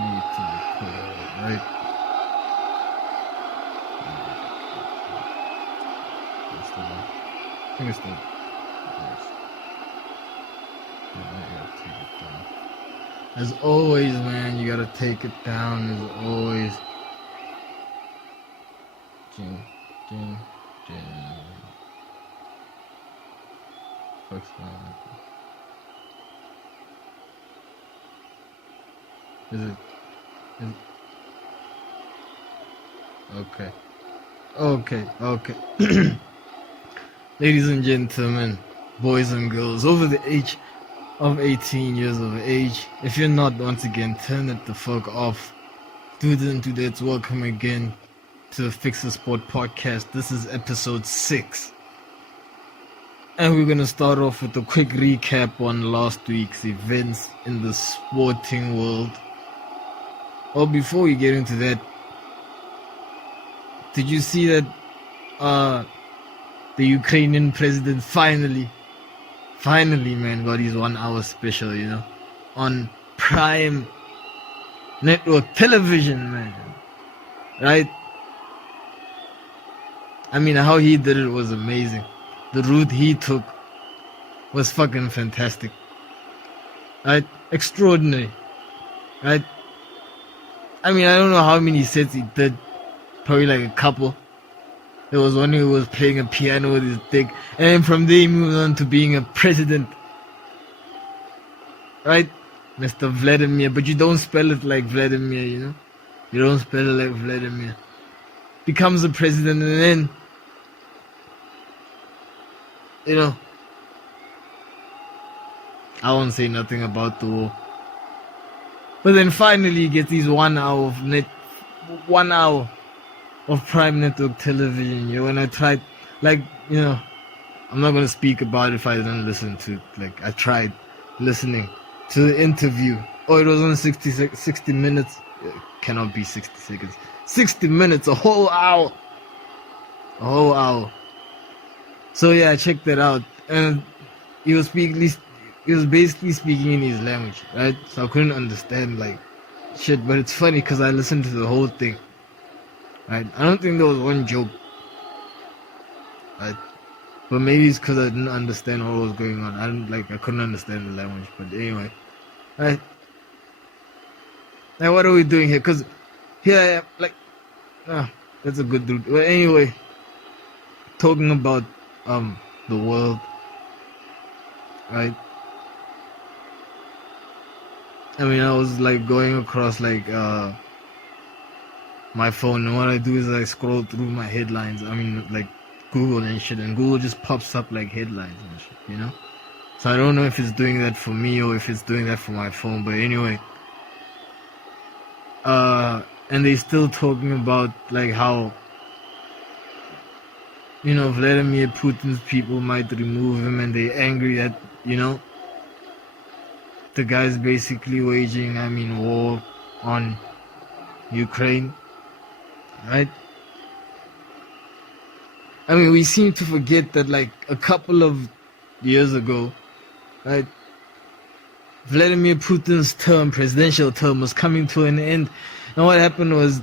need to record, right? That's the one. I think it's the yes. Yeah, I gotta take it down. As always, man, you gotta take it down. As always. Ding, ding, ding. Fuck's going on? Is it? Okay. Okay. Ladies and gentlemen, boys and girls over the age of 18 years of age, if you're not, once again, turn it the fuck off. Dudes and dudettes, welcome again to the Fixasport Podcast. This is episode 6. And we're gonna start off with a quick recap on last week's events in the sporting world. Well, before we get into that, did you see that the Ukrainian president finally, man, got his 1 hour special, on Prime Network television, man, right? I mean, how he did it was amazing. The route he took was fucking fantastic, right? Extraordinary, right? I mean, I don't know how many sets he did, probably like a couple. There was one who was playing a piano with his dick, and then from there he moved on to being a president, right? Mr. Vladimir, but you don't spell it like Vladimir, you don't spell it like Vladimir. Becomes a president, and then I won't say nothing about the war. But then finally he gets these 1 hour of Prime Network television. When I tried, I'm not gonna speak about it if I didn't listen to it. I tried listening to the interview. Oh, it was on 60 minutes. It cannot be 60 seconds. 60 minutes, a whole hour. So yeah, I checked that out, and he was basically speaking in his language, right? So I couldn't understand shit, but it's funny because I listened to the whole thing, right? I don't think there was one joke, right? But maybe it's because I didn't understand what was going on. I couldn't understand the language, but anyway, right? Now what are we doing here? Because here I am, that's a good dude. Well, anyway, talking about the world, right? I mean, I was going across my phone, and what I do is I scroll through my headlines. I mean, Google and shit, and Google just pops up headlines and shit, So I don't know if it's doing that for me or if it's doing that for my phone, but anyway. And they still talking about how Vladimir Putin's people might remove him, and they're angry that the guy's basically waging war on Ukraine, right? I mean, we seem to forget that a couple of years ago, right, Vladimir Putin's presidential term was coming to an end, and what happened was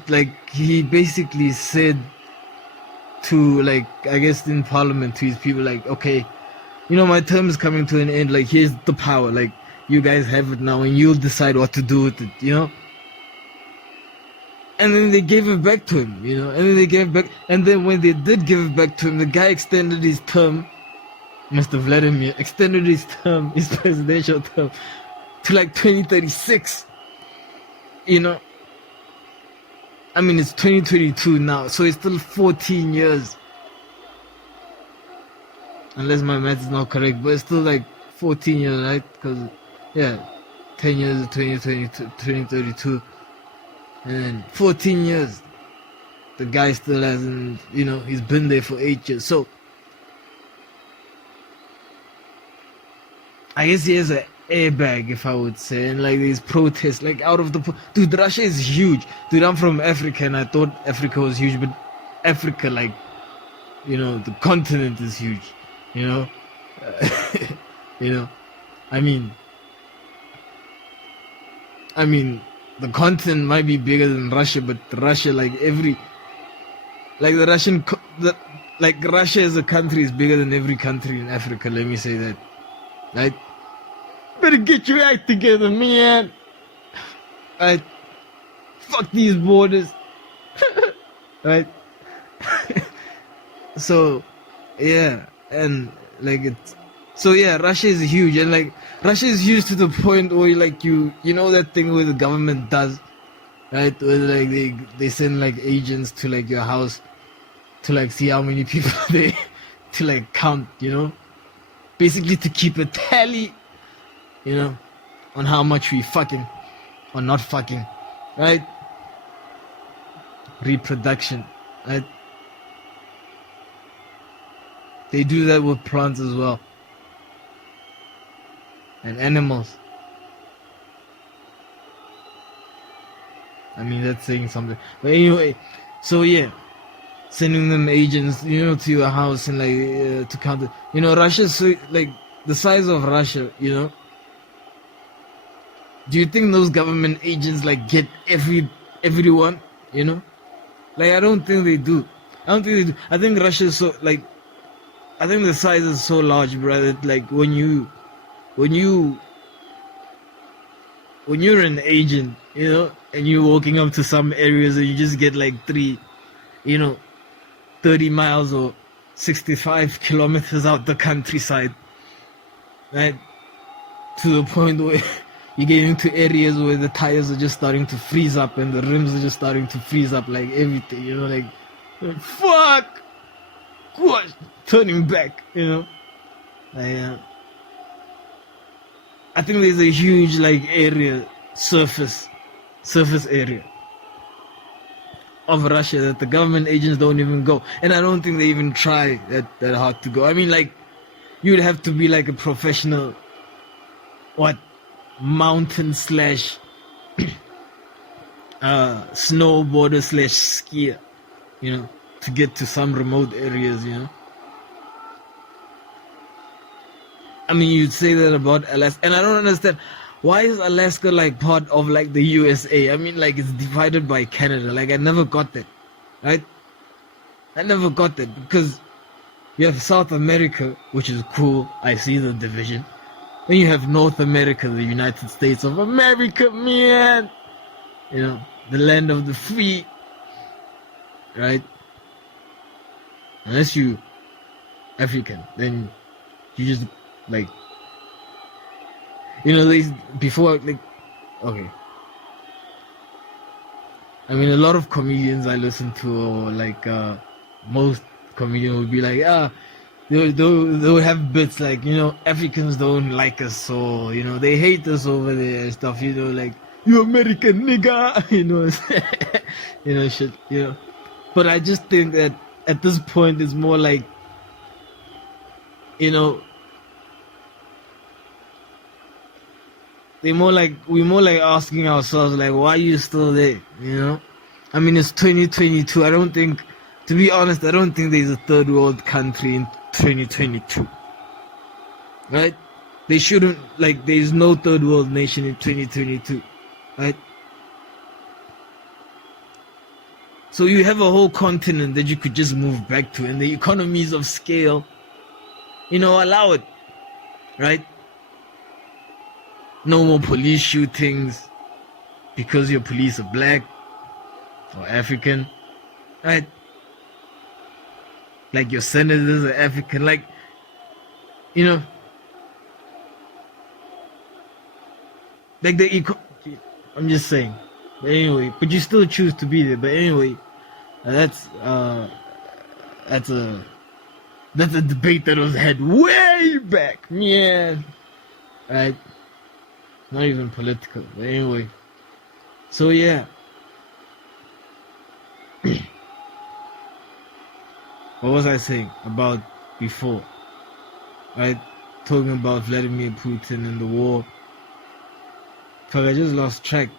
he basically said to I guess in parliament to his people okay, my term is coming to an end, here's the power, you guys have it now and you'll decide what to do with it, And then they gave it back to him, and then they gave it back, and then when they did give it back to him, the guy extended his term, Mr. Vladimir extended his presidential term to 2036, I mean, it's 2022 now, so it's still 14 years. Unless my math is not correct, but it's still 14 years, right? Because, 10 years is 2032. And then 14 years. The guy still hasn't, he's been there for 8 years. So, I guess he has an airbag, if I would say, and these protests, out of the dude, Russia is huge, dude. I'm from Africa, and I thought Africa was huge, but Africa, the continent is huge, I mean, the continent might be bigger than Russia, but Russia, like Russia as a country is bigger than every country in Africa. Let me say that, right? Better get your act together, man. Right? Fuck these borders. Right? So, yeah, and like Russia is huge, and like Russia is huge to the point where like you know that thing where the government does, right? Where like they send like agents to like your house to like see how many people they to like count, basically to keep a tally, on how much we fucking or not fucking, right? Reproduction, right? They do that with plants as well. And animals. I mean, that's saying something. But anyway, so yeah, sending them agents, to your house and like to count it. Russia's so, like the size of Russia, Do you think those government agents like get everyone, Like I don't think they do. I think Russia is so like. I think the size is so large, brother. Like when you're an agent, and you're walking up to some areas and you just get like 30 miles or 65 kilometers out the countryside, right? To the point where you get into areas where the tires are just starting to freeze up and the rims are just starting to freeze up, like everything, like fuck. Gosh, turning back, I think there's a huge like area, surface area of Russia that the government agents don't even go, and I don't think they even try that hard to go. I mean, like you'd have to be like a professional, mountain / snowboarder / skier, to get to some remote areas, I mean, you'd say that about Alaska, and I don't understand why is Alaska like part of like the USA? I mean, like it's divided by Canada. Like I never got that, right? I never got that because you have South America, which is cool. I see the division. Then you have North America, the United States of America, man. The land of the free, right? Unless you African, then you just like these before like okay. I mean, a lot of comedians I listen to, or like most comedians would be like, they'll have bits like Africans don't like us, so they hate us over there and stuff. Like you American nigga, shit, But I just think that at this point it's more like, we're more like asking ourselves like, why are you still there? I mean, it's 2022. To be honest, I don't think there's a third world country in 2022, right? They shouldn't, like, there's no third world nation in 2022, right? So you have a whole continent that you could just move back to, and the economies of scale, allow it, right? No more police shootings because your police are black or African, right? Like your senators are African, like, like I'm just saying. But anyway, but you still choose to be there. But anyway, that's a debate that was had way back, yeah, right? Not even political. But anyway, so yeah. What was I saying about before? Right? Talking about Vladimir Putin and the war. Fuck, I just lost track.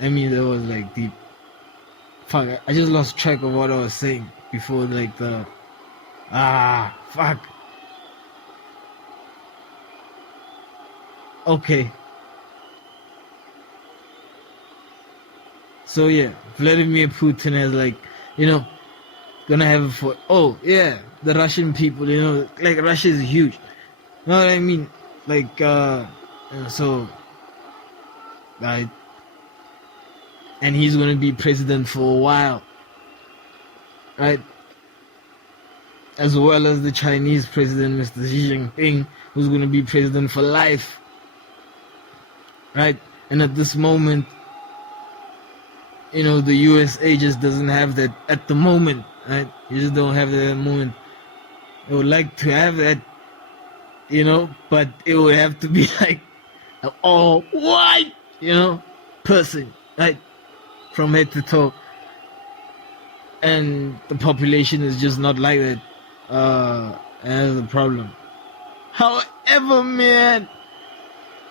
I mean, that was like deep. Fuck, I just lost track of what I was saying before, like the... fuck. Okay. So yeah, Vladimir Putin has gonna have it for the Russian people. Like Russia is huge. You know what I mean? Like so, right. And he's gonna be president for a while, right? As well as the Chinese president, Mr. Xi Jinping, who's gonna be president for life, right? And at this moment, the USA just doesn't have that at the moment, right? You just don't have that at the moment. I would like to have that, but it would have to be like an all white, person, right? From head to toe. And the population is just not like that. And that's the problem. However, man,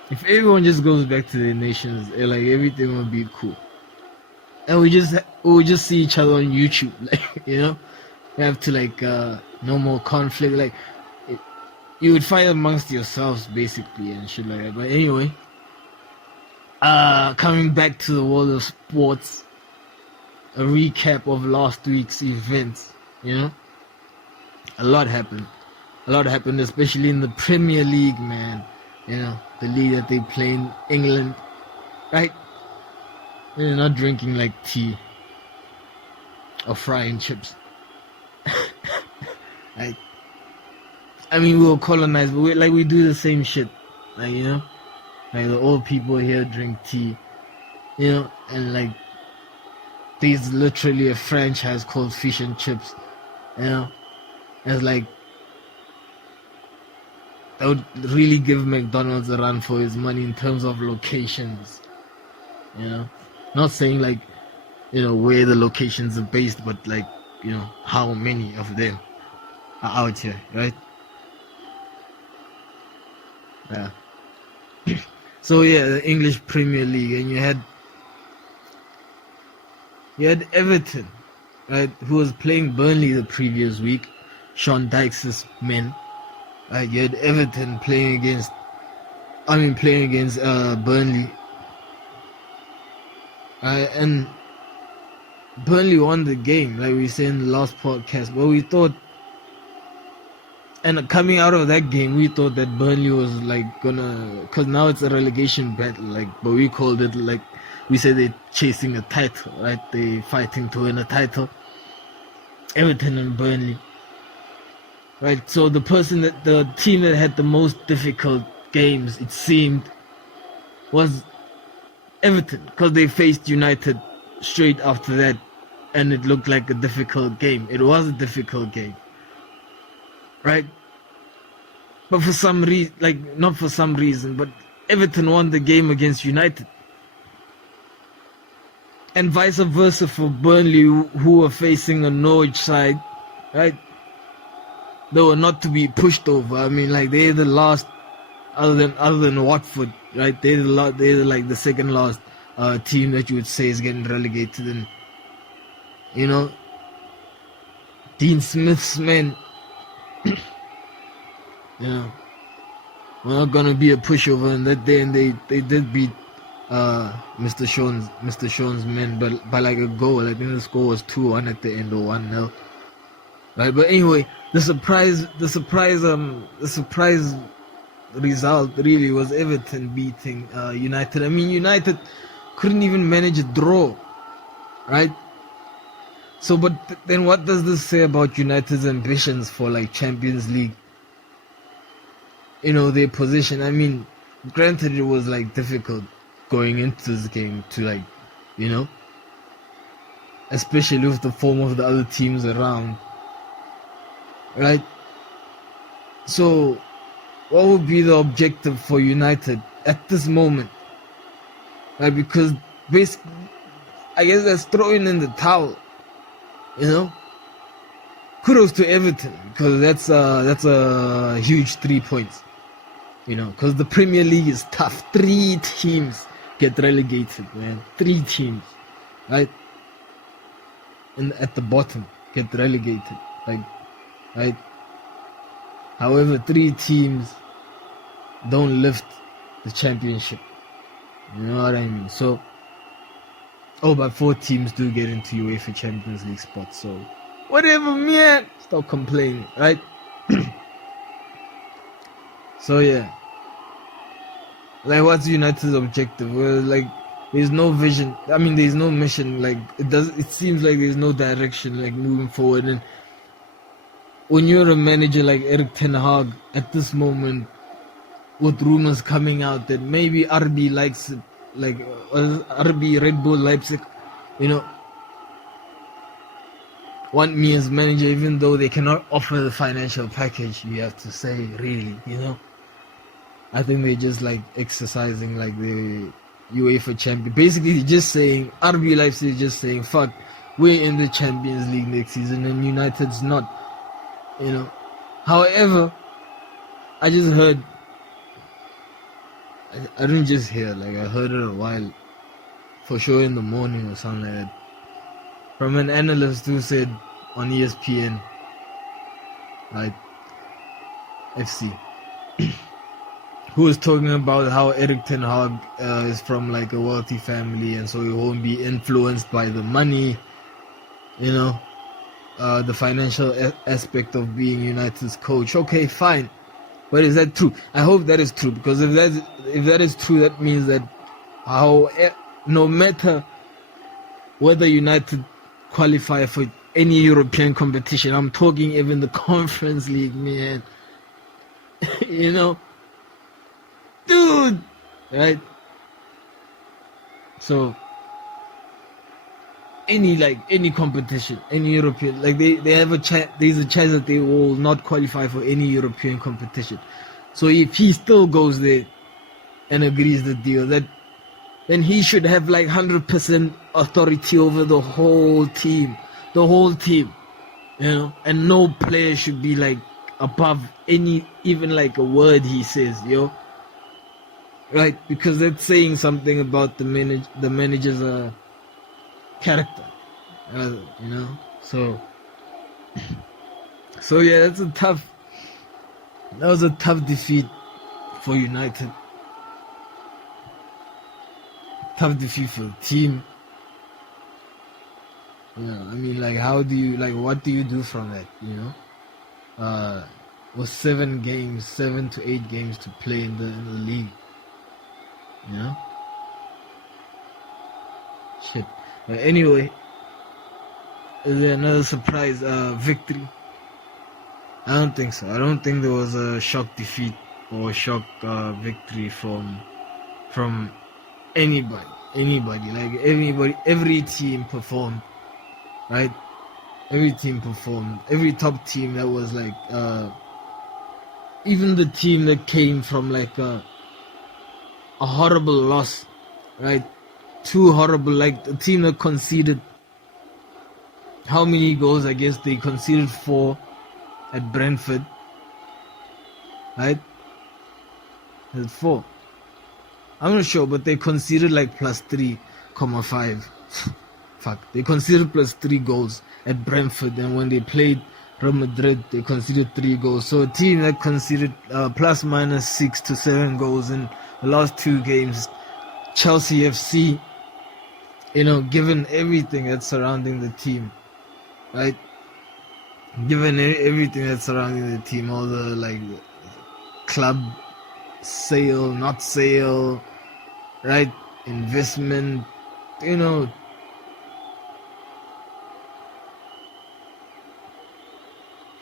if everyone just goes back to their nations, everything will be cool. And we just see each other on YouTube, we have to no more conflict, you would fight amongst yourselves basically and shit like that. But anyway, coming back to the world of sports, a recap of last week's events. A lot happened, especially in the Premier League, man. The league that they play in England, right? They're not drinking like tea or frying chips. We were colonized, but we do the same shit. The old people here drink tea, and there's literally a franchise called Fish and Chips, It's that would really give McDonald's a run for his money in terms of locations, Not saying where the locations are based, but how many of them are out here, right? Yeah. So yeah, the English Premier League, and you had Everton, right, who was playing Burnley the previous week, Sean Dyche's men. Right, you had Everton playing against Burnley. And Burnley won the game, like we said in the last podcast. But we thought, and coming out of that game, we thought that Burnley was because now it's a relegation battle, but we called it we said they're chasing a title, right? They're fighting to win a title. Everton and Burnley, right? So the team that had the most difficult games, it seemed, was Everton, because they faced United straight after that, and it looked like a difficult game. It was a difficult game, right? But for some reason, not for some reason, but Everton won the game against United. And vice versa for Burnley, who were facing a Norwich side, right? They were not to be pushed over. They're the last, other than Watford, right? They're the second last team that you would say is getting relegated. And Dean Smith's men, we're not gonna be a pushover on that day, and they did beat Mr. Sean's men, but by a goal. I think the score was 2-1 at the end, or 1-0. Right, but anyway, the surprise result really was Everton beating United. United couldn't even manage a draw, right? So, but then what does this say about United's ambitions for Champions League? Their position. Granted, it was difficult going into this game to especially with the form of the other teams around, right? So what would be the objective for United at this moment, right? Because basically, I guess that's throwing in the towel, kudos to Everton, because that's a huge 3 points, because the Premier League is tough. 3 teams get relegated, man. 3 teams, right? And at the bottom get relegated, right? However, 3 teams don't lift the championship. You know what I mean? So Oh, but 4 teams do get into UEFA Champions League spots, so whatever, man. Stop complaining, right? So yeah, like, what's United's objective? Well, like, there's no vision. I mean, there's no mission. Like, it seems like there's no direction, like, moving forward. And when you're a manager like Erik ten Hag at this moment, with rumors coming out that maybe RB likes it, like RB Redbull Leipzig, want me as manager, even though they cannot offer the financial package. You have to say, really, I think they're just like exercising like the UEFA champion. Basically, they're just saying, RB Leipzig is just saying, fuck, we're in the Champions League next season and United's not. However, I just heard, I didn't just hear, like, I heard it a while, for sure in the morning or something like that, from an analyst who said on ESPN, right, FC, who was talking about how Erik ten Hag is from like a wealthy family, and so he won't be influenced by the money, the financial aspect of being United's coach. Okay, fine, but is that true? I hope that is true, because if that is true, that means that no matter whether United qualify for any European competition, I'm talking even the Conference League, man, dude, right? So any competition, any European, like they have a chance. There's a chance that they will not qualify for any European competition. So if he still goes there and agrees the deal, then he should have like 100% authority over the whole team, and no player should be like above even like a word he says, right? Because that's saying something about the manager's character, So yeah, that was a tough defeat for United. Tough defeat for the team. Yeah, I mean, like, what do you do from that? With 7 to 8 games to play in the league, Shit. But anyway, is there another surprise victory? I don't think so. I don't think there was a shock defeat or shock victory from anybody. Like, every team performed, right? Every team performed. Every top team that was like, even the team that came from like a horrible loss, right? Too horrible, like the team that conceded how many goals? I guess they conceded 4 at Brentford, right? It's 4. I'm not sure, but they conceded like plus 3,5. Fuck, they conceded plus 3 goals at Brentford, and when they played Real Madrid, they conceded 3 goals. So a team that conceded plus minus 6 to 7 goals in the last 2 games, Chelsea FC, given everything that's surrounding the team, right? Given everything that's surrounding the team, all the like club sale, not sale, right? Investment,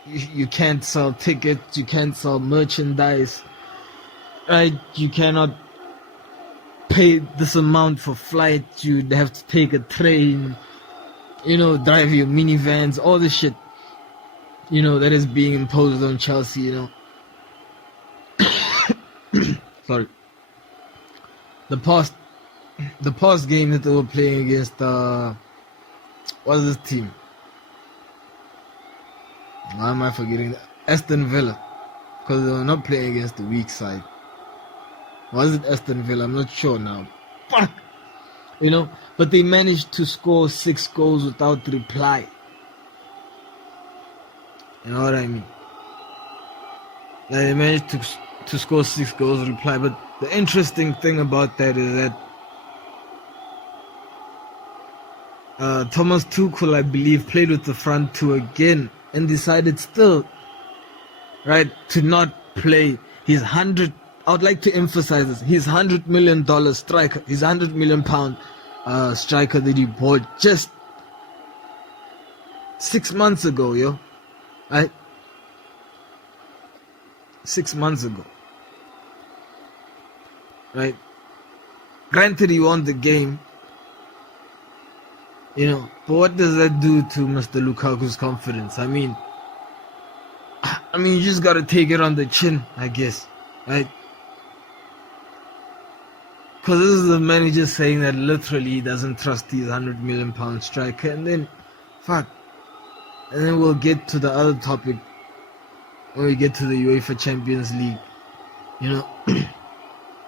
you can't sell tickets, you can't sell merchandise, right? You cannot pay this amount for flights, you'd have to take a train, drive your minivans, all this shit, that is being imposed on Chelsea, Sorry. The past game that they were playing against, what's this team? Why am I forgetting that? Aston Villa. Because they were not playing against the weak side. Was it Aston Villa? I'm not sure now. Fuck! But they managed to score 6 goals without reply. You know what I mean? Like, they managed to score 6 goals with reply. But the interesting thing about that is that Thomas Tuchel, I believe, played with the front two again and decided still, right, to not play his 100. I would like to emphasize this: his $100 million striker, his £100 million striker that he bought just 6 months ago, yo, right? 6 months ago, right? Granted, he won the game, but what does that do to Mr. Lukaku's confidence? I mean, you just gotta take it on the chin, I guess, right? Because this is the manager saying that literally he doesn't trust his £100 million striker, and then we'll get to the other topic when we get to the UEFA Champions League.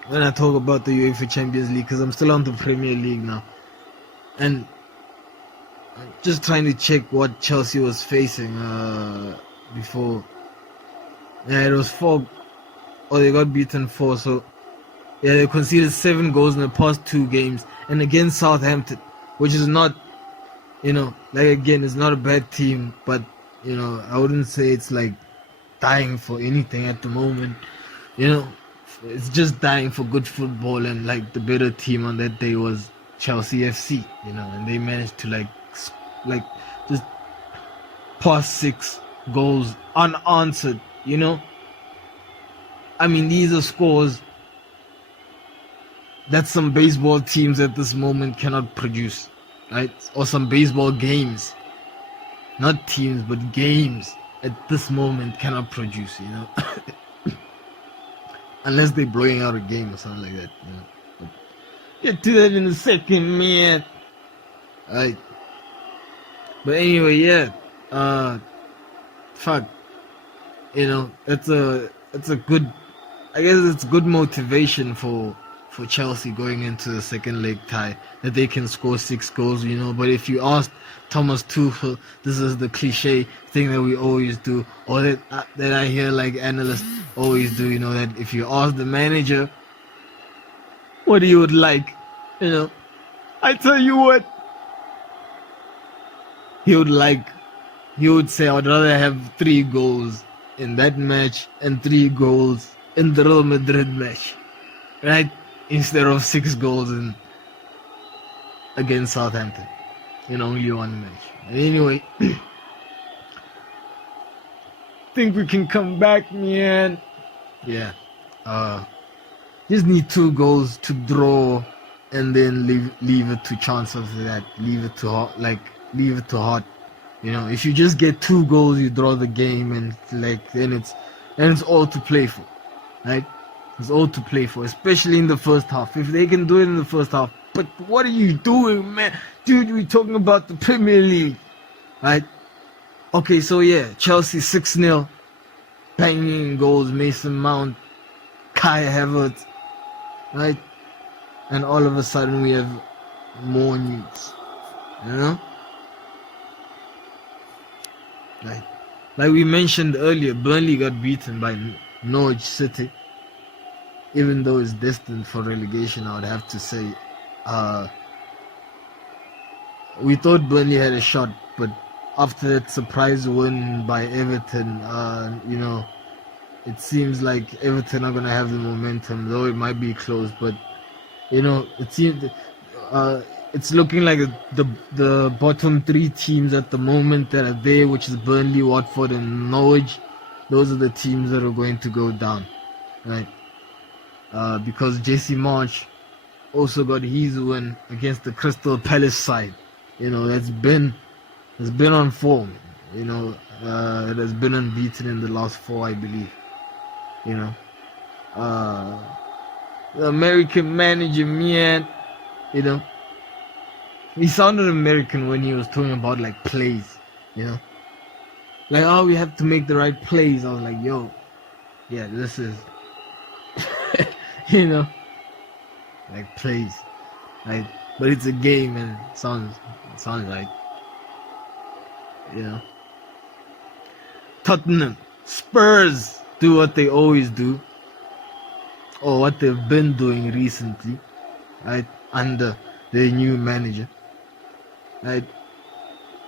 When I talk about the UEFA Champions League, because I'm still on the Premier League now, and I'm just trying to check what Chelsea was facing before. Yeah, it was 4, or they got beaten 4. So yeah, they conceded 7 goals in the past 2 games, and against Southampton, which is not, again, it's not a bad team, but I wouldn't say it's like dying for anything at the moment. It's just dying for good football, and like the better team on that day was Chelsea FC, and they managed to like just pass 6 goals unanswered. I mean, these are scores that some baseball teams at this moment cannot produce, right? Or some baseball games, not teams but games at this moment cannot produce, unless they're blowing out a game or something like that, But get to that in a second, man. Right. But anyway, yeah. It's a good, I guess it's good motivation for Chelsea going into the second leg tie, that they can score 6 goals, But if you ask Thomas Tuchel, this is the cliche thing that we always do, or that I hear like analysts always do, that if you ask the manager what he would like, I tell you what, he would say, I would rather have 3 goals in that match and 3 goals in the Real Madrid match, right? Instead of 6 goals against Southampton in only 1 match. Anyway, think we can come back, man. Yeah. Just need 2 goals to draw, and then leave it to chance after that. Leave it to heart. If you just get 2 goals, you draw the game, and then it's all to play for, right? It's all to play for, especially in the first half. If they can do it in the first half. But what are you doing, man? Dude, we're talking about the Premier League, right? Okay, so yeah, Chelsea 6-0. Banging goals, Mason Mount, Kai Havertz, right? And all of a sudden we have more news, Like we mentioned earlier, Burnley got beaten by Norwich City. Even though it's destined for relegation, I would have to say, we thought Burnley had a shot, but after that surprise win by Everton, it seems like Everton are going to have the momentum, though it might be close, but, it seems it's looking like the bottom 3 teams at the moment that are there, which is Burnley, Watford, and Norwich. Those are the teams that are going to go down, right? Because Jesse March also got his win against the Crystal Palace side. It's been on form. It has been unbeaten in the last 4, I believe. The American manager, man, he sounded American when he was talking about like plays, like, oh, we have to make the right plays. I was like, yo, yeah, this is like plays, right? But it's a game, and it sounds like, Tottenham, Spurs do what they always do, or what they've been doing recently, right? Under their new manager, right?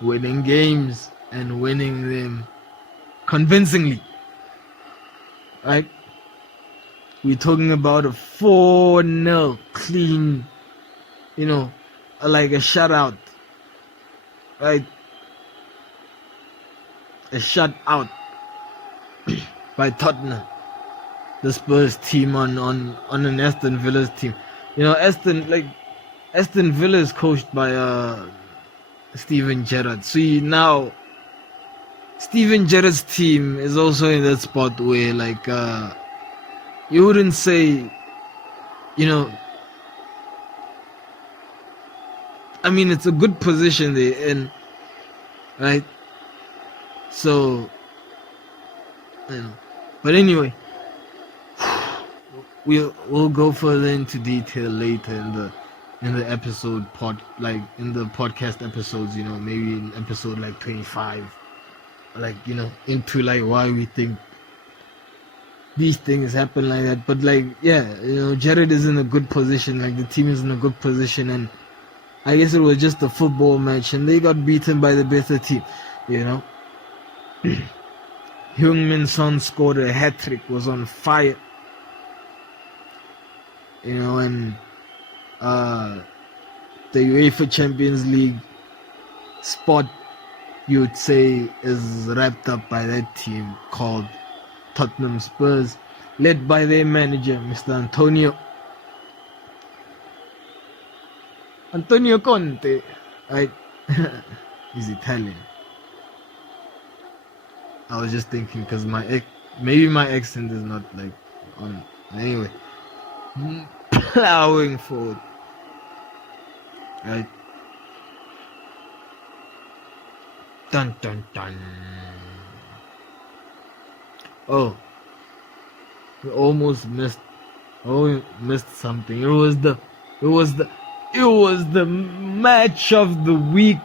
Winning games and winning them convincingly, right? We're talking about a 4-0 clean, like a shutout, right? A shutout by Tottenham, the Spurs team on an Aston Villa's team. Aston Villa is coached by Steven Gerrard. See, now Steven Gerrard's team is also in that spot where you wouldn't say, it's a good position they're in, right? So, but anyway, we'll go further into detail later in the episode in the podcast episodes, maybe in episode 25, into why we think these things happen like that. But Gerrard is in a good position, the team is in a good position, and I guess it was just a football match and they got beaten by the better team, Heung-min Son scored a hat-trick, was on fire, and the UEFA Champions League spot, you would say, is wrapped up by that team called Tottenham Spurs, led by their manager, Mr. Antonio Conte, right? He's Italian. I was just thinking because maybe my accent is not on. Anyway, plowing forward, right? Dun dun dun. Oh, we almost missed. Oh, we missed something. It was the match of the week,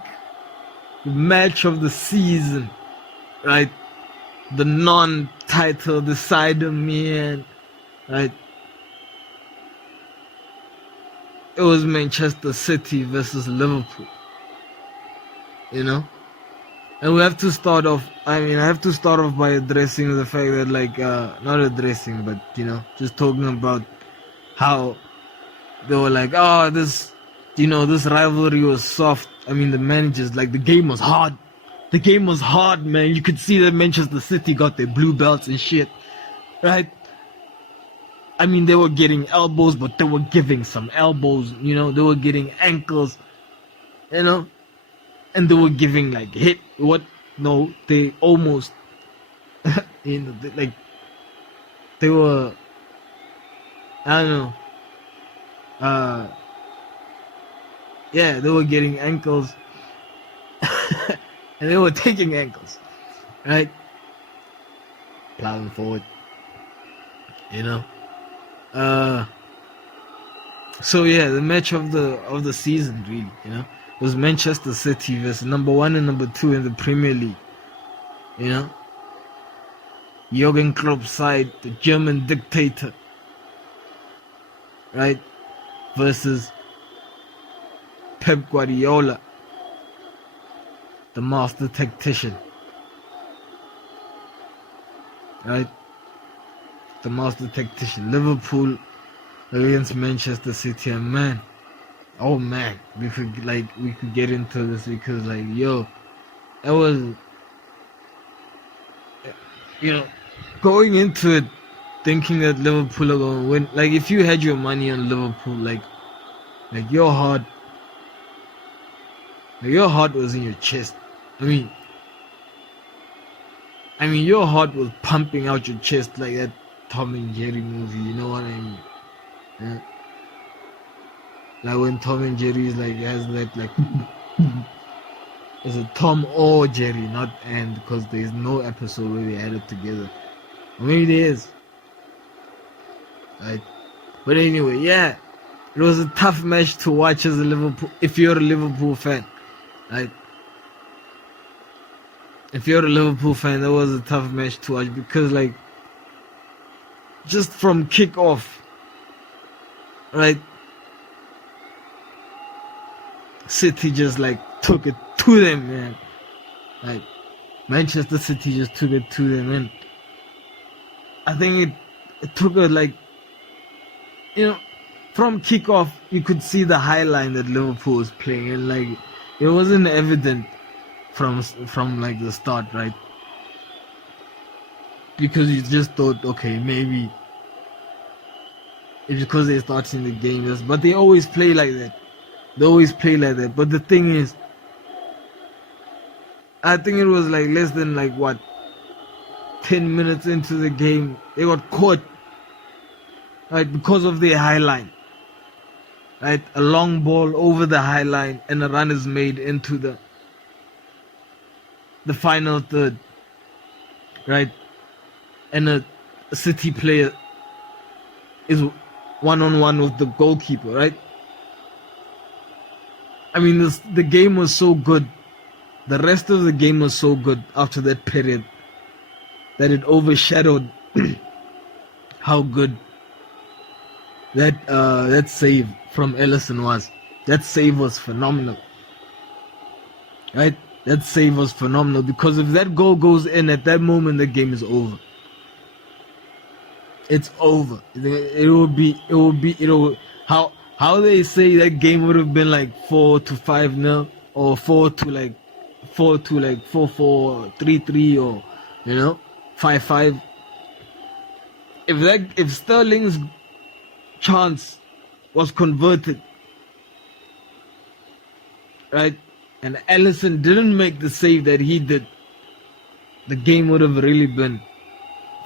the match of the season, right? The non-title decider, man, right? It was Manchester City versus Liverpool, And we have to start off, I have to start off by addressing the fact that not addressing, but just talking about how they were this rivalry was soft. The managers, the game was hard. The game was hard, man. You could see that Manchester City got their blue belts and shit, right? They were getting elbows, but they were giving some elbows, they were getting ankles, and they were giving hit. What? No, they almost, they were, I don't know, they were getting ankles, and they were taking ankles, right? Plowing forward, So the match of the season, really, was Manchester City versus number 1 and number 2 in the Premier League. Jurgen Klopp's side, the German dictator, right, versus Pep Guardiola, the master tactician, right? The master tactician. Liverpool against Manchester City, and man, we could get into this because it was, going into it thinking that Liverpool are gonna win. If you had your money on Liverpool, your heart, was in your chest. Your heart was pumping out your chest like that Tom and Jerry movie. You know what I mean? Yeah. When Tom and Jerry has that it's a Tom or Jerry, not and, because there is no episode where they add it together. Or maybe there is. Right? But anyway, it was a tough match to watch as a Liverpool, if you're a Liverpool fan. Right? If you're a Liverpool fan, that was a tough match to watch because just from kick-off, right? City just like took it to them, man. Like Manchester City just took it to them, and I think it took a like, from kickoff you could see the high line that Liverpool was playing, and like it wasn't evident from like the start, right? Because you just thought, okay, maybe it's because they're starting the game, but they always play like that. They always play like that. But the thing is, I think it was like less than 10 minutes into the game, they got caught, right, because of their high line. Right, a long ball over the high line and a run is made into the final third, right, and a City player is one-on-one with the goalkeeper, right? I mean, the game was so good. The rest of the game was so good after that period that it overshadowed how good that save from Ellison was. That save was phenomenal, right? That save was phenomenal, because if that goal goes in at that moment, the game is over. It's over. It will how they say that game would have been like 4-5-0 or 4-4, 3-3, or 5-5. If Sterling's chance was converted, right, and Ellison didn't make the save that he did, the game would have really been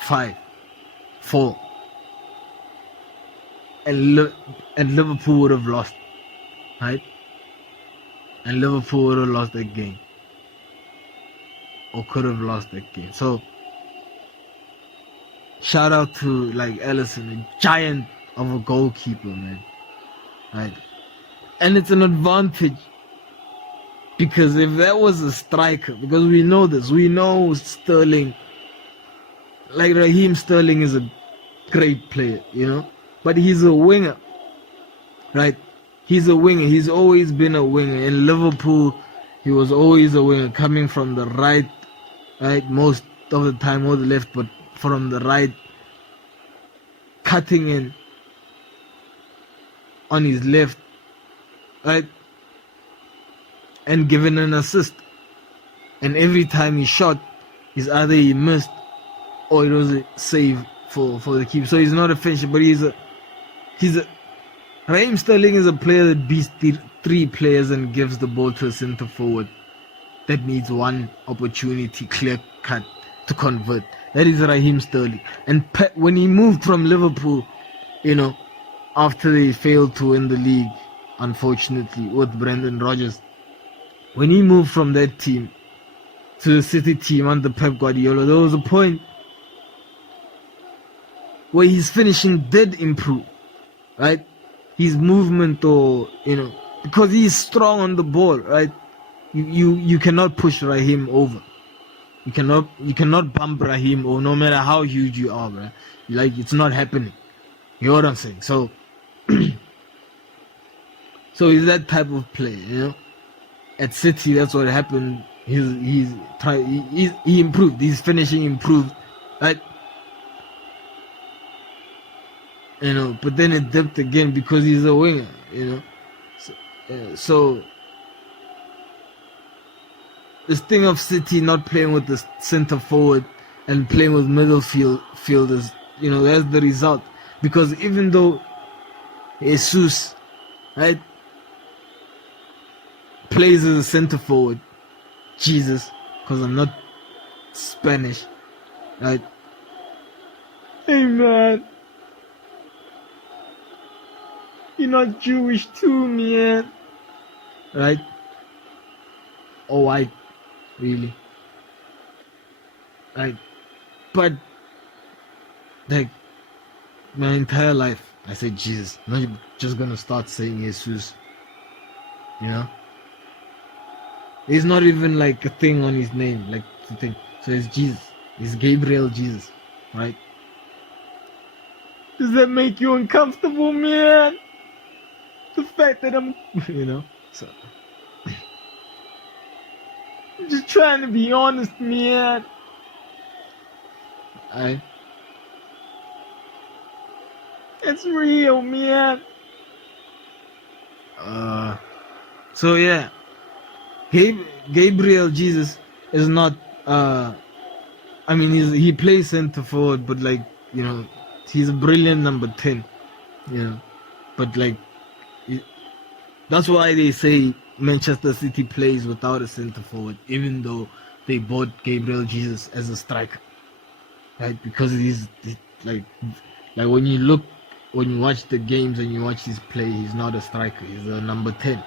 5-4, and Liverpool would have lost, right? And Liverpool would have lost that game, or could have lost that game. So shout out to Ellison, a giant of a goalkeeper, man. Right? And it's an advantage, because if that was a striker, because we know Sterling, like Raheem Sterling is a great player, but he's a winger, right? He's a winger. He's always been a winger. In Liverpool, he was always a winger, coming from the right, most of the time, or the left, but from the right, cutting in on his left, right, and giving an assist. And every time he shot, is either he missed or it was a save for the keeper. So he's not a finisher, but he's a Raheem Sterling is a player that beats three players and gives the ball to a centre forward that needs one opportunity, clear cut, to convert. That is Raheem Sterling. And when he moved from Liverpool, after they failed to win the league, unfortunately, with Brendan Rodgers, when he moved from that team to the City team under Pep Guardiola, there was a point where his finishing did improve, right? His movement, or because he's strong on the ball, right? You cannot push Raheem over. You cannot bump Raheem, or no matter how huge you are, bro. It's not happening. You know what I'm saying? So he's that type of player, At City, that's what happened. He improved. His finishing improved, right? But then it dipped again because he's a winger, So this thing of City not playing with the centre forward and playing with middle fielders, that's the result. Because even though Jesus, right, plays as a centre forward, Jesus, because I'm not Spanish, right? Hey man, you're not Jewish too, man, right? Or white, really, right? But my entire life, I said Jesus. I'm not just gonna start saying Jesus. There's not even a thing on his name, the thing. So it's Jesus. It's Gabriel Jesus, right? Does that make you uncomfortable, man? The fact that I'm, So I'm just trying to be honest, man. It's real, man. So yeah, Gabriel Jesus is not. I mean, he plays center forward, but like, you know, he's a brilliant number 10. You know, but like, that's why they say Manchester City plays without a center forward, even though they bought Gabriel Jesus as a striker, right? Because he's like when you watch the games and you watch his play, he's not a striker. He's a number 10.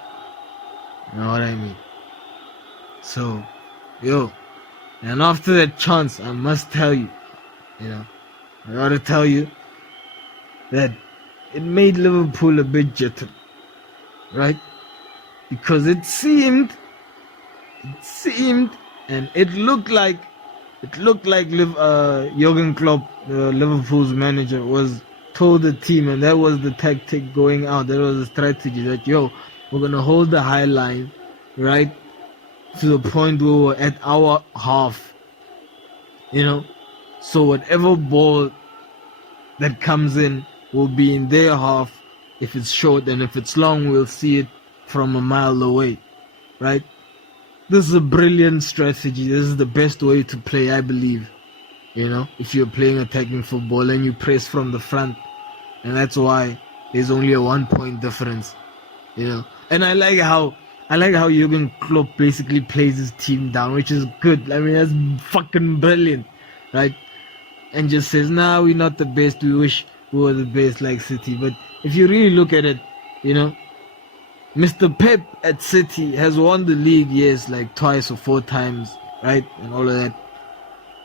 You know what I mean? So, and after that chance, I must tell you, I gotta tell you that it made Liverpool a bit jittery, right? Because it seemed, and it looked like Jurgen Klopp, Liverpool's manager, was told the team, and that was the tactic going out. That was the strategy that we're gonna hold the high line, right, to the point where we're at our half. So whatever ball that comes in will be in their half. If it's short, and if it's long, we'll see it from a mile away, right? This is a brilliant strategy. This is the best way to play, I believe. If you're playing attacking football and you press from the front, and that's why there's only a 1 point difference. And I like how Jurgen Klopp basically plays his team down, which is good. I mean, that's fucking brilliant, right? And just says, nah, we're not the best. We wish we were the best like City. But if you really look at it, Mr. Pep at City has won the league, yes, like twice or 4 times, right? And all of that.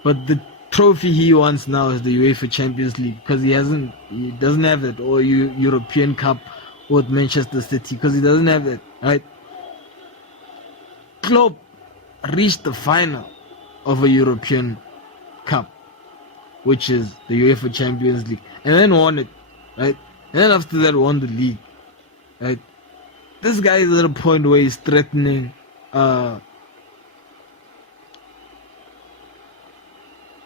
But the trophy he wants now is the UEFA Champions League, because he doesn't have that, or European Cup with Manchester City, because he doesn't have that, right? Klopp reached the final of a European Cup, which is the UEFA Champions League, and then won it, right? And then after that won the league, right? This guy is at a point where he's threatening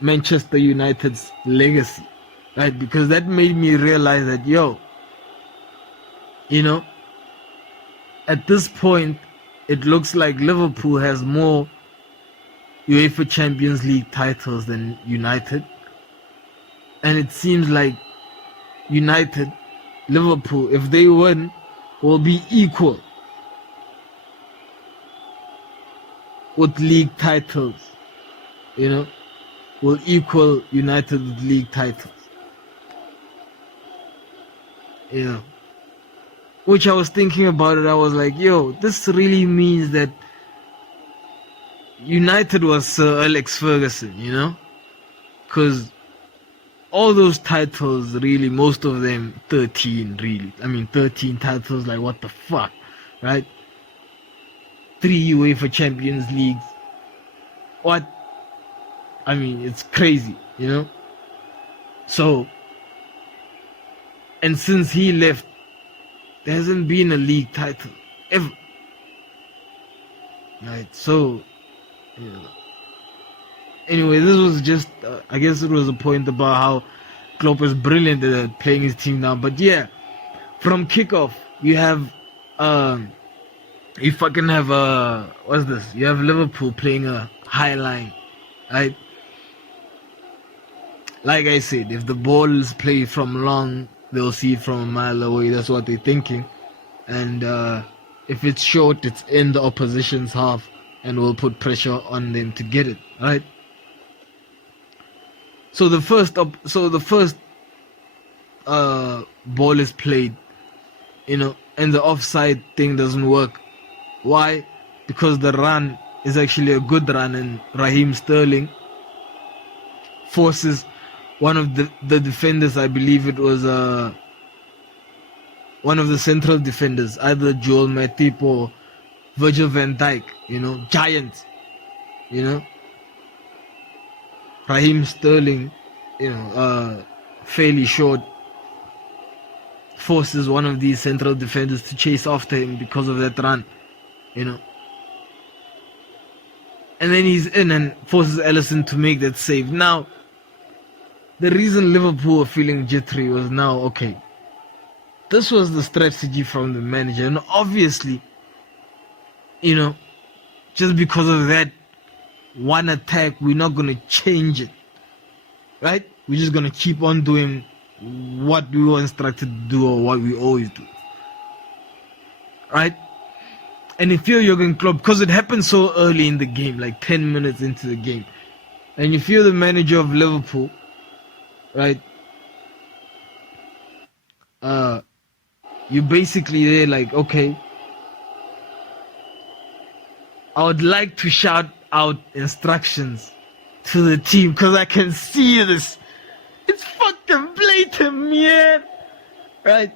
Manchester United's legacy, right? Because that made me realize that, at this point, it looks like Liverpool has more UEFA Champions League titles than United. And it seems like Liverpool, if they win, will be equal with league titles, will equal United with league titles. Which I was thinking about it, I was like, this really means that United was Sir Alex Ferguson, because all those titles, really, most of them, 13 really. I mean, 13 titles, like what the fuck, right? 3 UEFA Champions Leagues. What? I mean, it's crazy, So, and since he left, there hasn't been a league title, ever. Right, so, Anyway, this was just, I guess it was a point about how Klopp is brilliant at playing his team now. But yeah, from kickoff, you have, what's this? You have Liverpool playing a high line, right? Like I said, if the ball is played from long, they'll see it from a mile away. That's what they're thinking. And if it's short, it's in the opposition's half, and will put pressure on them to get it, right? So the first ball is played, and the offside thing doesn't work. Why? Because the run is actually a good run, and Raheem Sterling forces one of the defenders, I believe it was one of the central defenders, either Joel Matip or Virgil van Dijk, giants, Raheem Sterling, fairly short, forces one of these central defenders to chase after him because of that run, and then he's in and forces Alisson to make that save. Now, the reason Liverpool were feeling jittery was now, okay, this was the strategy from the manager, and obviously, just because of that one attack, we're not going to change it, right? We're just going to keep on doing what we were instructed to do or what we always do, right? And if you're Jurgen Klopp, because it happened so early in the game, like 10 minutes into the game, and if you're the manager of Liverpool, right, you basically there like, okay, I would like to shout out instructions to the team because I can see this. It's fucking blatant, man. Right?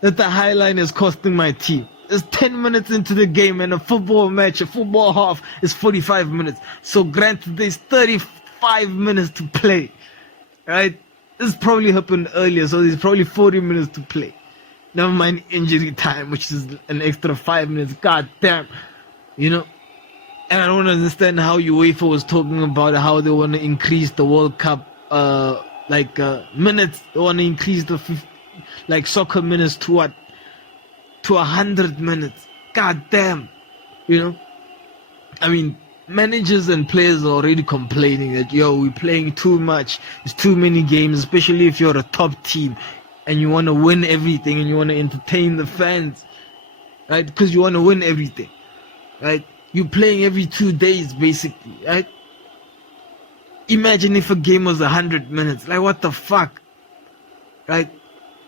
That the high line is costing my team. It's 10 minutes into the game, and a football match, a football half is 45 minutes. So granted, there's 35 minutes to play. Right? This probably happened earlier, so there's probably 40 minutes to play. Never mind injury time, which is an extra 5 minutes. God damn. And I don't understand how UEFA was talking about how they want to increase the World Cup minutes. They want to increase the soccer minutes to what? To 100 minutes. God damn. I mean, managers and players are already complaining that, we're playing too much. It's too many games, especially if you're a top team and you want to win everything and you want to entertain the fans, right? Because you want to win everything, right? You're playing every 2 days, basically, right? Imagine if a game was 100 minutes. Like, what the fuck? Right?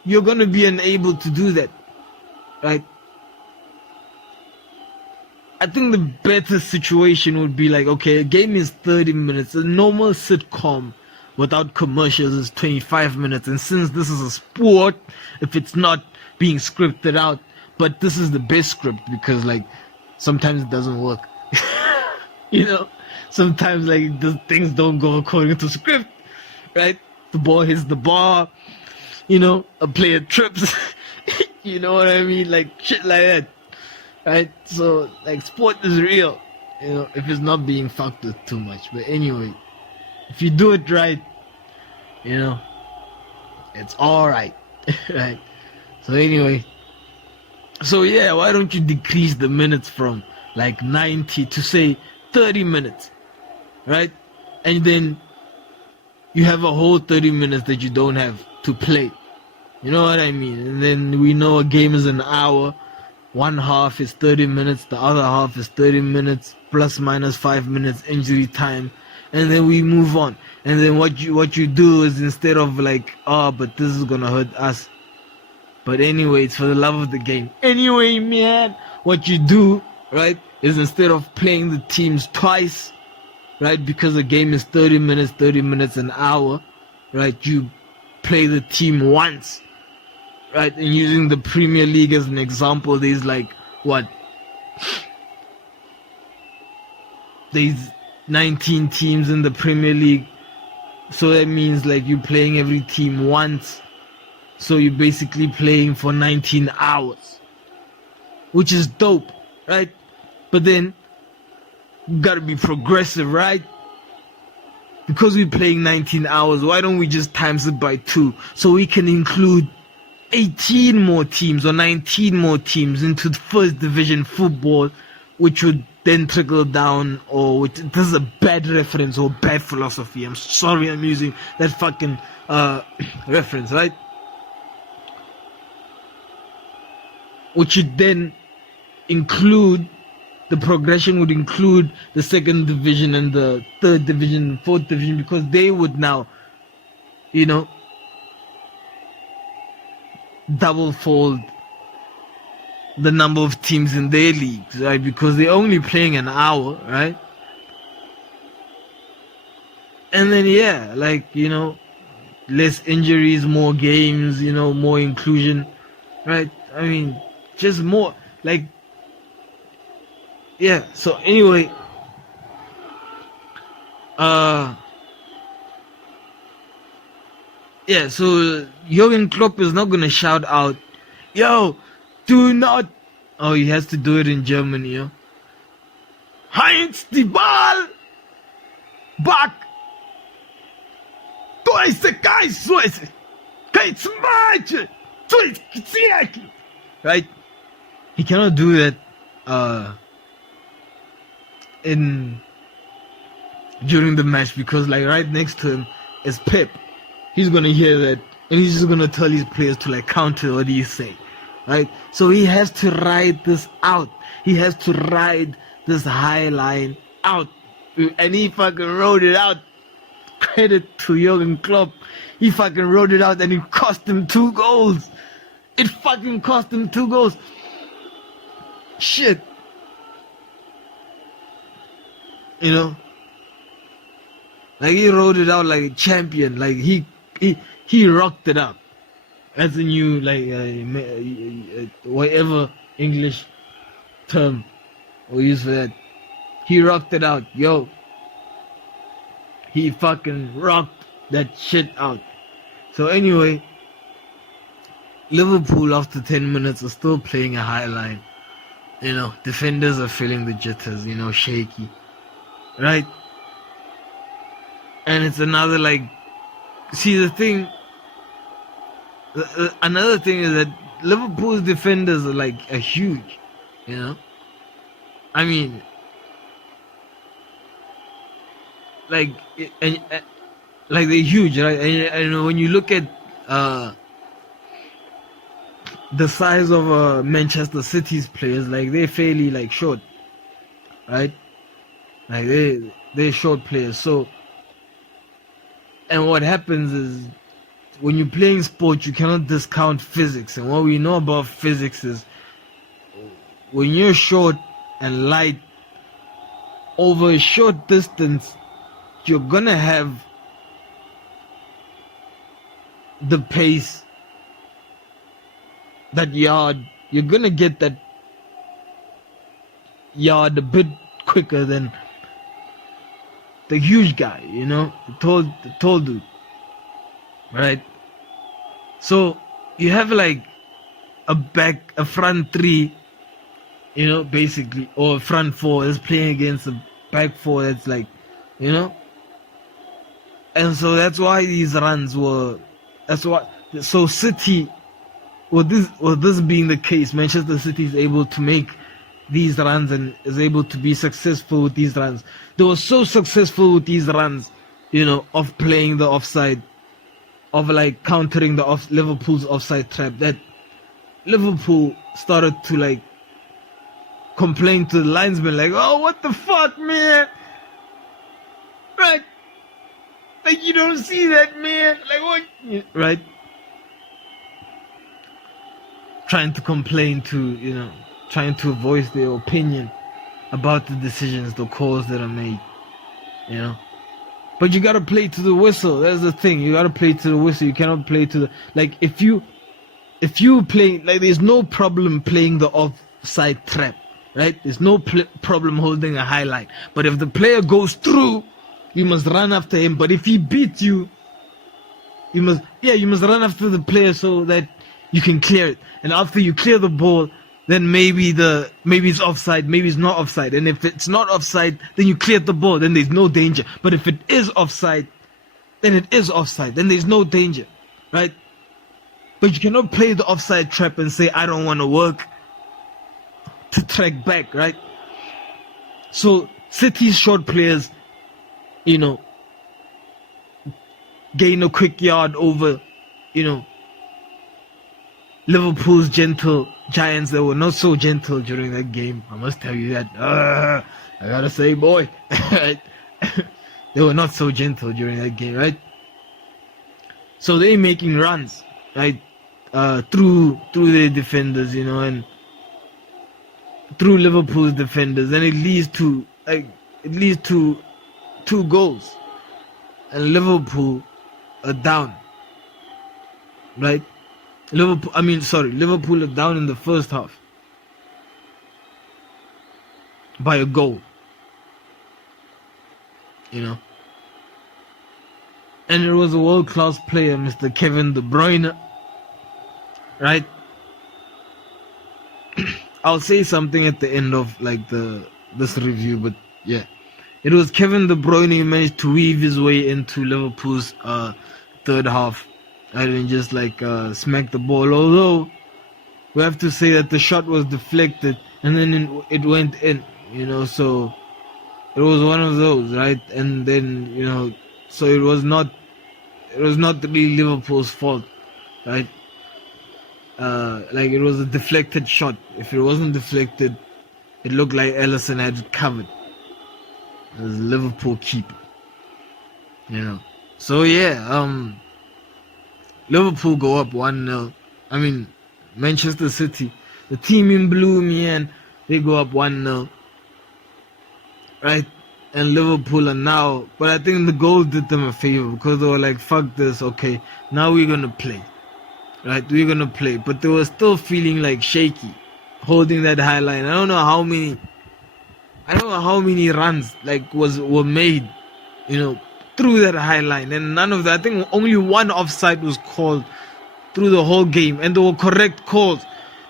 You're going to be unable to do that, right? I think the better situation would be like, okay, a game is 30 minutes. A normal sitcom without commercials is 25 minutes. And since this is a sport, if it's not being scripted out, but this is the best script because, sometimes it doesn't work. Sometimes, the things don't go according to script, right? The ball hits the bar, a player trips. You know what I mean? Shit like that. Right? So, sport is real, if it's not being fucked with too much. But anyway, if you do it right, it's alright. Right? So anyway, why don't you decrease the minutes from 90 to say 30 minutes, right? And then you have a whole 30 minutes that you don't have to play. You know what I mean? And then we know a game is an hour. One half is 30 minutes, the other half is 30 minutes, plus minus 5 minutes injury time, and then we move on. And then what you do is instead of but this is gonna hurt us. But anyway, it's for the love of the game. Anyway, man, what you do, right, is instead of playing the teams twice, right, because the game is 30 minutes, an hour, right, you play the team once. Right, and using the Premier League as an example, there's there's 19 teams in the Premier League, so that means you're playing every team once, so you're basically playing for 19 hours, which is dope, right? But then you gotta be progressive, right? Because we're playing 19 hours, why don't we just times it by 2 so we can include 18 more teams or 19 more teams into the first division football, which would then trickle down, this is a bad reference or bad philosophy. I'm sorry I'm using that fucking reference, right? Which would then include, the progression would include the second division and the third division, fourth division, because they would now, double fold the number of teams in their leagues, right? Because they're only playing an hour, right? And then less injuries, more games, more inclusion, right? I mean, just more so anyway, so Jurgen Klopp is not gonna shout out, do not. Oh, he has to do it in Germany, Heinz die Ball back. Right? He cannot do that during the match, because like right next to him is Pep. He's gonna hear that and he's just gonna tell his players to like counter what he say. Right? So he has to ride this out. He has to ride this high line out. And he fucking rode it out. Credit to Jurgen Klopp. He fucking rode it out and it cost him 2 goals. It fucking cost him 2 goals. Shit. You know? Like he rode it out like a champion. Like he rocked it out. That's a new whatever English term we use for that. He rocked it out, yo. He fucking rocked that shit out. So anyway, Liverpool after 10 minutes are still playing a high line. You know, defenders are feeling the jitters, you know, shaky. Right? And it's another see the thing, another thing is that Liverpool's defenders are are huge, you know? I mean, they're huge, right? And when you look at the size of Manchester City's players, they're fairly short, right? They're short players. So, and what happens is when you're playing sports, you cannot discount physics. And what we know about physics is when you're short and light over a short distance, you're gonna have the pace, that yard. You're gonna get that yard a bit quicker than the huge guy, you know, the tall dude, right? So you have a front three, you know, basically, or a front four is playing against a back four that's you know. And so that's why these runs were, so City, this being the case, Manchester City is able to make these runs and is able to be successful with these runs. They were so successful with these runs, you know, of playing the offside, of countering the Liverpool's offside trap, that Liverpool started to complain to the linesman, oh, what the fuck, man? Right? You don't see that, man. What? Right? Trying to complain to, you know, trying to voice their opinion about the decisions, the calls that are made, you know. But you gotta play to the whistle. That's the thing. You gotta play to the whistle. You cannot play to the if you play there's no problem playing the offside trap, right? There's no problem holding a highlight. But if the player goes through, you must run after him. But if he beats you, you must run after the player so that you can clear it. And after you clear the ball, then maybe it's offside, maybe it's not offside. And if it's not offside, then you cleared the ball, then there's no danger. But if it is offside, then it is offside, then there's no danger, right? But you cannot play the offside trap and say, I don't want to work to track back, right? So City's short players, you know, gain a quick yard over, you know, Liverpool's gentle giants that were not so gentle during that game. I must tell you that. I gotta say, boy, right? They were not so gentle during that game, right? So they're making runs, right, through their defenders, you know, and through Liverpool's defenders, and it leads to 2 goals, and Liverpool are down, right? Liverpool are down in the first half by a goal, you know. And it was a world-class player, Mr. Kevin De Bruyne, right? I'll say something at the end of the this review, but yeah. It was Kevin De Bruyne who managed to weave his way into Liverpool's third half. I didn't just smack the ball. Although we have to say that the shot was deflected and then it went in. So it was one of those, right? And then so it was not really Liverpool's fault, right? It was a deflected shot. If it wasn't deflected, it looked like Ellison had it covered. It was a Liverpool keeper, So yeah, Liverpool go up 1-0. I mean, Manchester City, the team in blue, man, they go up 1-0, right? And Liverpool are now, but I think the goal did them a favor because they were like, fuck this, okay, now we're gonna play, right? We're gonna play, but they were still feeling like shaky, holding that high line. I don't know how many runs were made, through that high line, and none of that. I think only one offside was called through the whole game, and they were correct calls,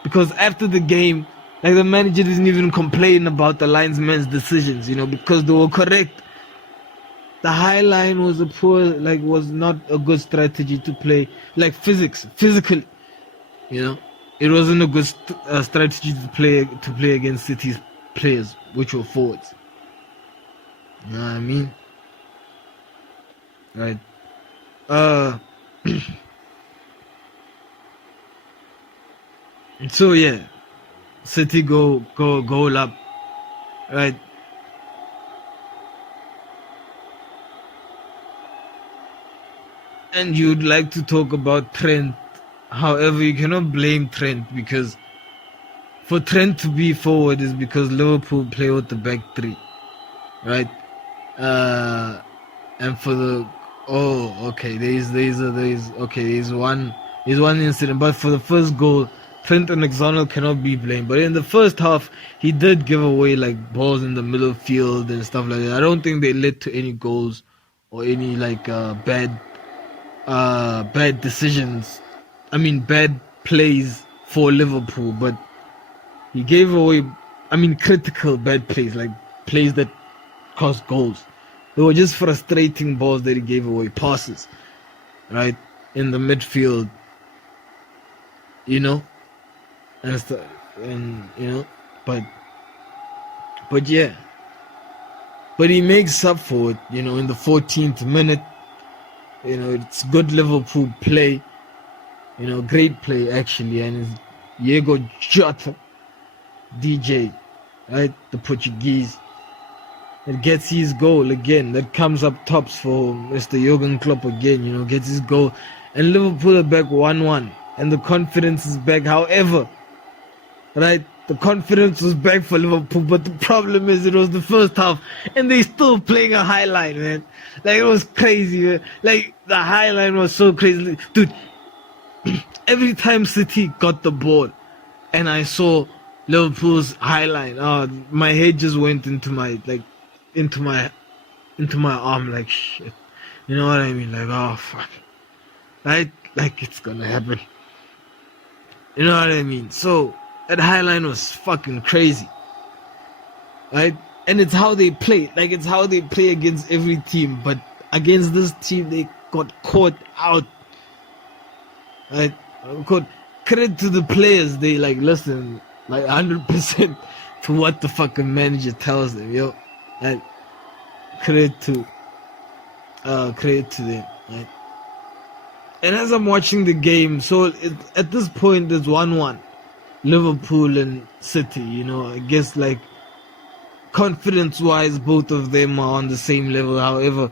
because after the game, the manager didn't even complain about the linesman's decisions, because they were correct. The high line was was not a good strategy to play, physically, it wasn't a good strategy to play against City's players, which were forwards. You know what I mean? Right. So yeah, City goal up, right? And you'd like to talk about Trent. However, you cannot blame Trent, because for Trent to be forward is because Liverpool play with the back three, right? And for the there's one incident, but for the first goal, Trent Alexander cannot be blamed. But in the first half, he did give away balls in the middle field and stuff like that. I don't think they led to any goals or any bad decisions. I mean, bad plays for Liverpool, but he gave away, critical bad plays, plays that cost goals. They were just frustrating balls that he gave away, passes, right, in the midfield, but yeah. But he makes up for it, in the 14th minute. It's good Liverpool play, great play actually, and it's Diego Jota, DJ, right, the Portuguese, that gets his goal again. That comes up tops for Mr. Jurgen Klopp again, gets his goal. And Liverpool are back 1-1. And the confidence is back. However, right, the confidence was back for Liverpool. But the problem is it was the first half. And they still playing a high line, man. It was crazy, man. The high line was so crazy. Dude, every time City got the ball and I saw Liverpool's high line, my head just went into my arm, shit. You know what I mean? Oh fuck. Right? It's gonna happen. You know what I mean? So that high line was fucking crazy. Right? And it's how they play. It's how they play against every team. But against this team, they got caught out. Right? Credit to the players. They listen 100% to what the fucking manager tells them, yo. And credit to them, right? And as I'm watching the game, so at this point it's 1-1, Liverpool and City. I guess confidence-wise, both of them are on the same level. However,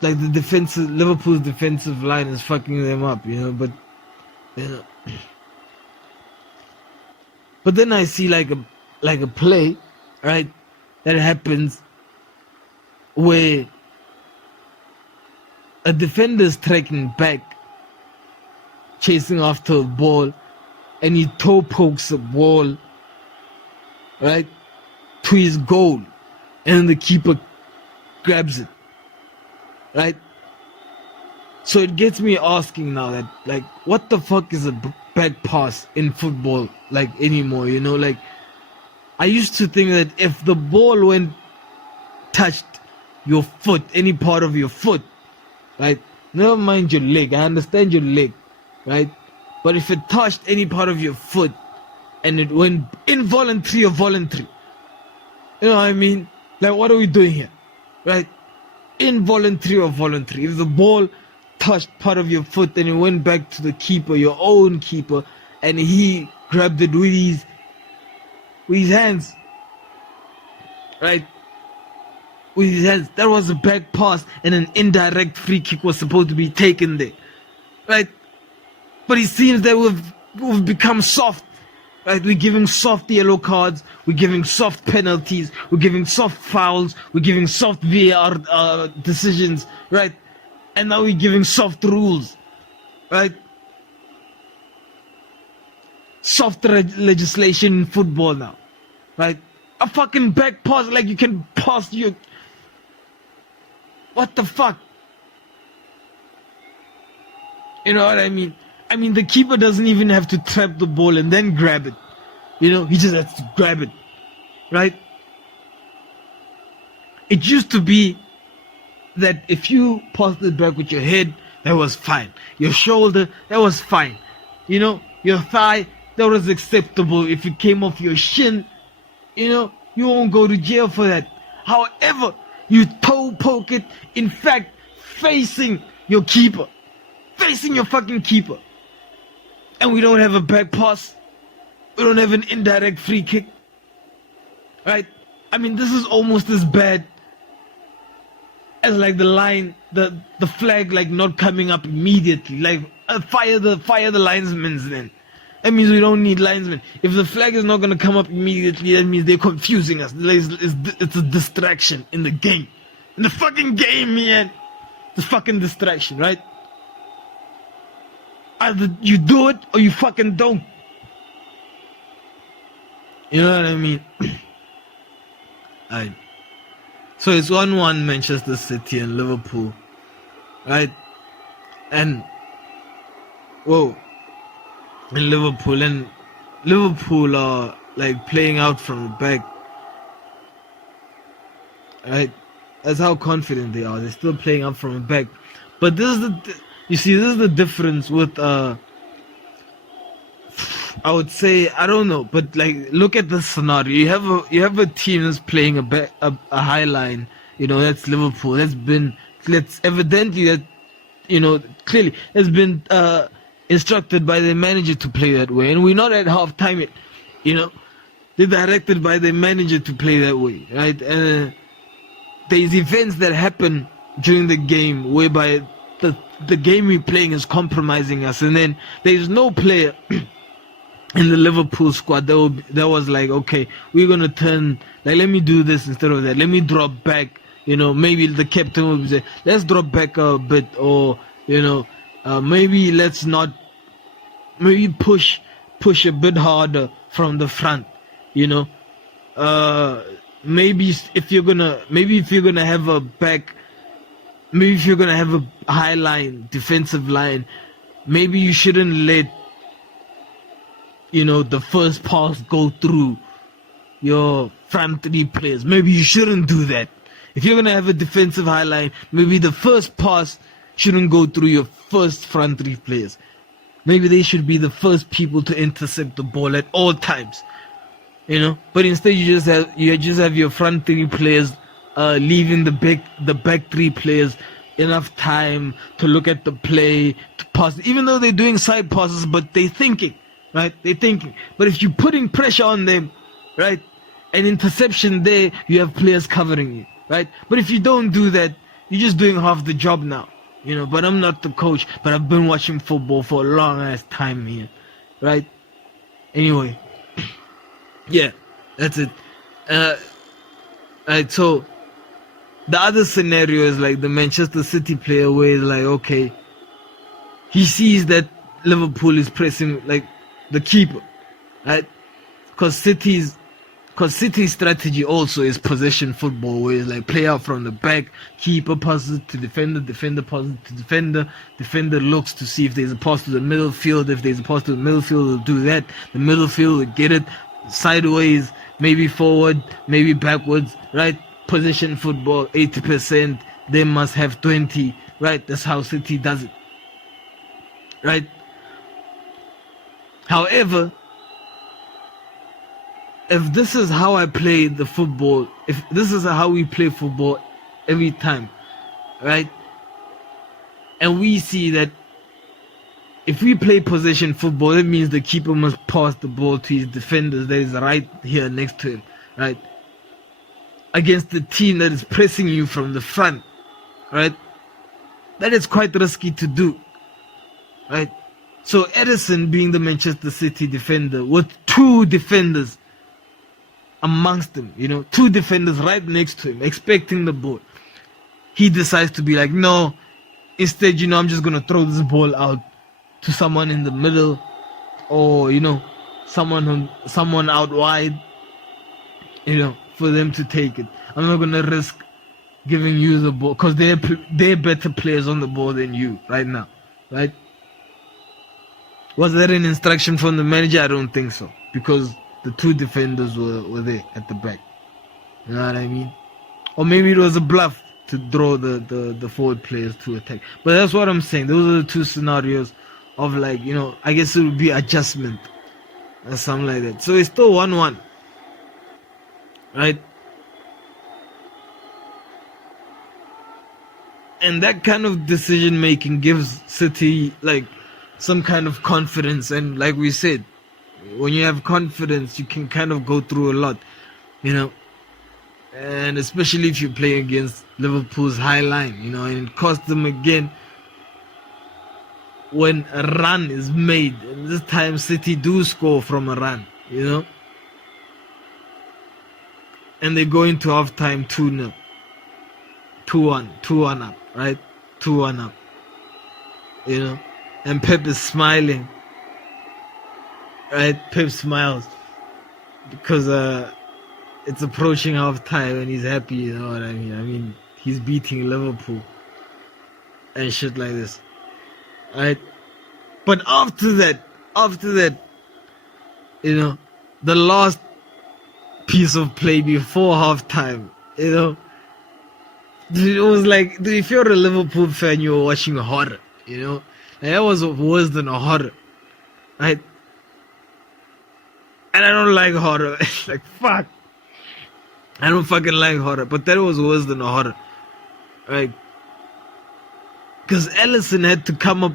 Liverpool's defensive line is fucking them up, But but then I see a play, right, that happens where a defender's tracking back, chasing after a ball, and he toe pokes a ball, right, to his goal, and the keeper grabs it, right? So it gets me asking now that, like, what the fuck is a back pass in football, like, anymore, you know? Like, I used to think that if the ball went touched your foot, any part of your foot, right? Never mind your leg, I understand your leg, right? But if it touched any part of your foot and it went involuntary or voluntary, you know what I mean? Like, what are we doing here, right? Involuntary or voluntary. If the ball touched part of your foot and it went back to the keeper, your own keeper, and he grabbed it with his hands, right? With his hands, that was a back pass, and an indirect free kick was supposed to be taken there, right? But it seems that we've become soft, right? We're giving soft yellow cards, we're giving soft penalties, we're giving soft fouls, we're giving soft VAR decisions, right? And now we're giving soft rules, right? Soft legislation in football now, right? A fucking back pass, like you can pass your... What the fuck? You know what I mean? I mean, the keeper doesn't even have to trap the ball and then grab it. You know, he just has to grab it, right? It used to be that if you passed it back with your head, that was fine. Your shoulder, that was fine. You know, your thigh, that was acceptable. If it came off your shin, you know, you won't go to jail for that. However, you toe poke it, in fact, facing your keeper. Facing your fucking keeper. And we don't have a back pass. We don't have an indirect free kick. Right? I mean, this is almost as bad as like the line, the flag like not coming up immediately. Like, fire the linesmen then. That means we don't need linesmen. If the flag is not going to come up immediately, that means they're confusing us. It's a distraction in the game. In the fucking game, man. It's a fucking distraction, right? Either you do it or you fucking don't. You know what I mean? Alright. So it's 1-1 Manchester City and Liverpool. Right? And... Whoa. And Liverpool are like playing out from the back. Right? That's how confident they are. They're still playing out from the back. But this is this is the difference with I would say, I don't know, but like, look at the scenario. You have a team that's playing a high line. You know, that's Liverpool. That's evidently that, you know, clearly has been instructed by the manager to play that way, and we're not at half time yet. You know, they're directed by the manager to play that way, right? And there's events that happen during the game whereby the game we're playing is compromising us, and then there's no player in the Liverpool squad that was like, okay, we're gonna turn, like, let me do this instead of that, let me drop back. You know, maybe the captain will say, let's drop back a bit, or, you know, maybe let's not, maybe push a bit harder from the front, you know. Maybe if you're gonna have a back, maybe if you're gonna have a high line, defensive line, maybe you shouldn't let, you know, the first pass go through your front three players. Maybe you shouldn't do that. If you're gonna have a defensive high line, maybe the first pass shouldn't go through your first front three players. Maybe they should be the first people to intercept the ball at all times, you know. But instead, you just have your front three players leaving the back three players enough time to look at the play, to pass. Even though they're doing side passes, but they're thinking, right? They're thinking. But if you're putting pressure on them, right, an interception there, you have players covering you, right? But if you don't do that, you're just doing half the job now. You know, but I'm not the coach, but I've been watching football for a long ass time here, right? Anyway, yeah, that's it. Right, so the other scenario is like the Manchester City player, where it's like, okay, he sees that Liverpool is pressing like the keeper, right? Because City's Because City's strategy also is possession football, where it's like play out from the back, keeper passes to defender, defender passes to defender, defender looks to see if there's a pass to the middle field. If there's a pass to the middle field, they'll do that. The middle field will get it sideways, maybe forward, maybe backwards, right? Possession football, 80%, they must have 20, right? That's how City does it, right? However, if this is how I play the football, if this is how we play football every time, right? And we see that if we play possession football, that means the keeper must pass the ball to his defenders that is right here next to him, right? Against the team that is pressing you from the front, right? That is quite risky to do, right? So Edison, being the Manchester City defender, with two defenders amongst them, two defenders right next to him, expecting the ball, he decides to be like, no, instead, I'm just going to throw this ball out to someone in the middle, or, someone out wide, for them to take it. I'm not going to risk giving you the ball, because they're better players on the ball than you right now, right? Was that an instruction from the manager? I don't think so, because the two defenders were there at the back. You know what I mean? Or maybe it was a bluff to draw the forward players to attack. But that's what I'm saying. Those are the two scenarios of I guess it would be adjustment or something like that. So it's still 1-1. Right? And that kind of decision making gives City some kind of confidence, and like we said, when you have confidence, you can kind of go through a lot, and especially if you play against Liverpool's high line, and it costs them again when a run is made, and this time City do score from a run, and they go into half time 2-0, 2-1 up, right? 2-1 up, and Pep is smiling. Right, Pep smiles because it's approaching half time and he's happy, you know what I mean? I mean, he's beating Liverpool and shit like this. Right? But after that, the last piece of play before half time, it was like, if you're a Liverpool fan, you're watching horror, and that was worse than a horror, right? And I don't like horror. Like, fuck. I don't fucking like horror. But that was worse than a horror. Right? Because Alisson had to come up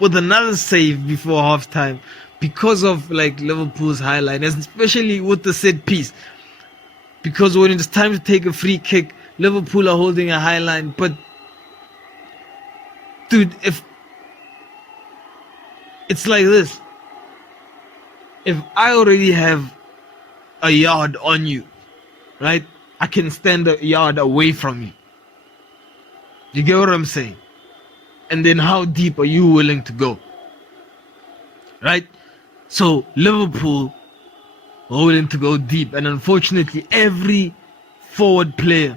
with another save before halftime because of Liverpool's high line, especially with the set piece. Because when it's time to take a free kick, Liverpool are holding a high line. But, dude, if it's like this. If I already have a yard on you, right? I can stand a yard away from you. You get what I'm saying? And then how deep are you willing to go? Right? So Liverpool were willing to go deep. And unfortunately, every forward player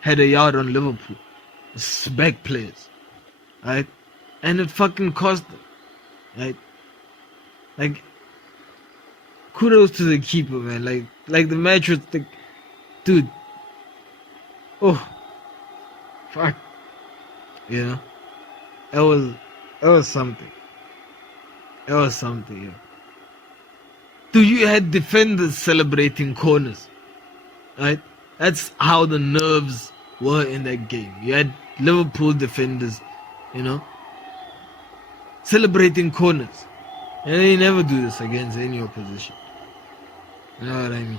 had a yard on Liverpool. It's back players. Right? And it fucking cost them. Right? Kudos to the keeper, man. Like the match was dude. Oh, fuck. That was something. That was something, yeah. Dude, you had defenders celebrating corners, right? That's how the nerves were in that game. You had Liverpool defenders, celebrating corners. And they never do this against any opposition. You know what I mean?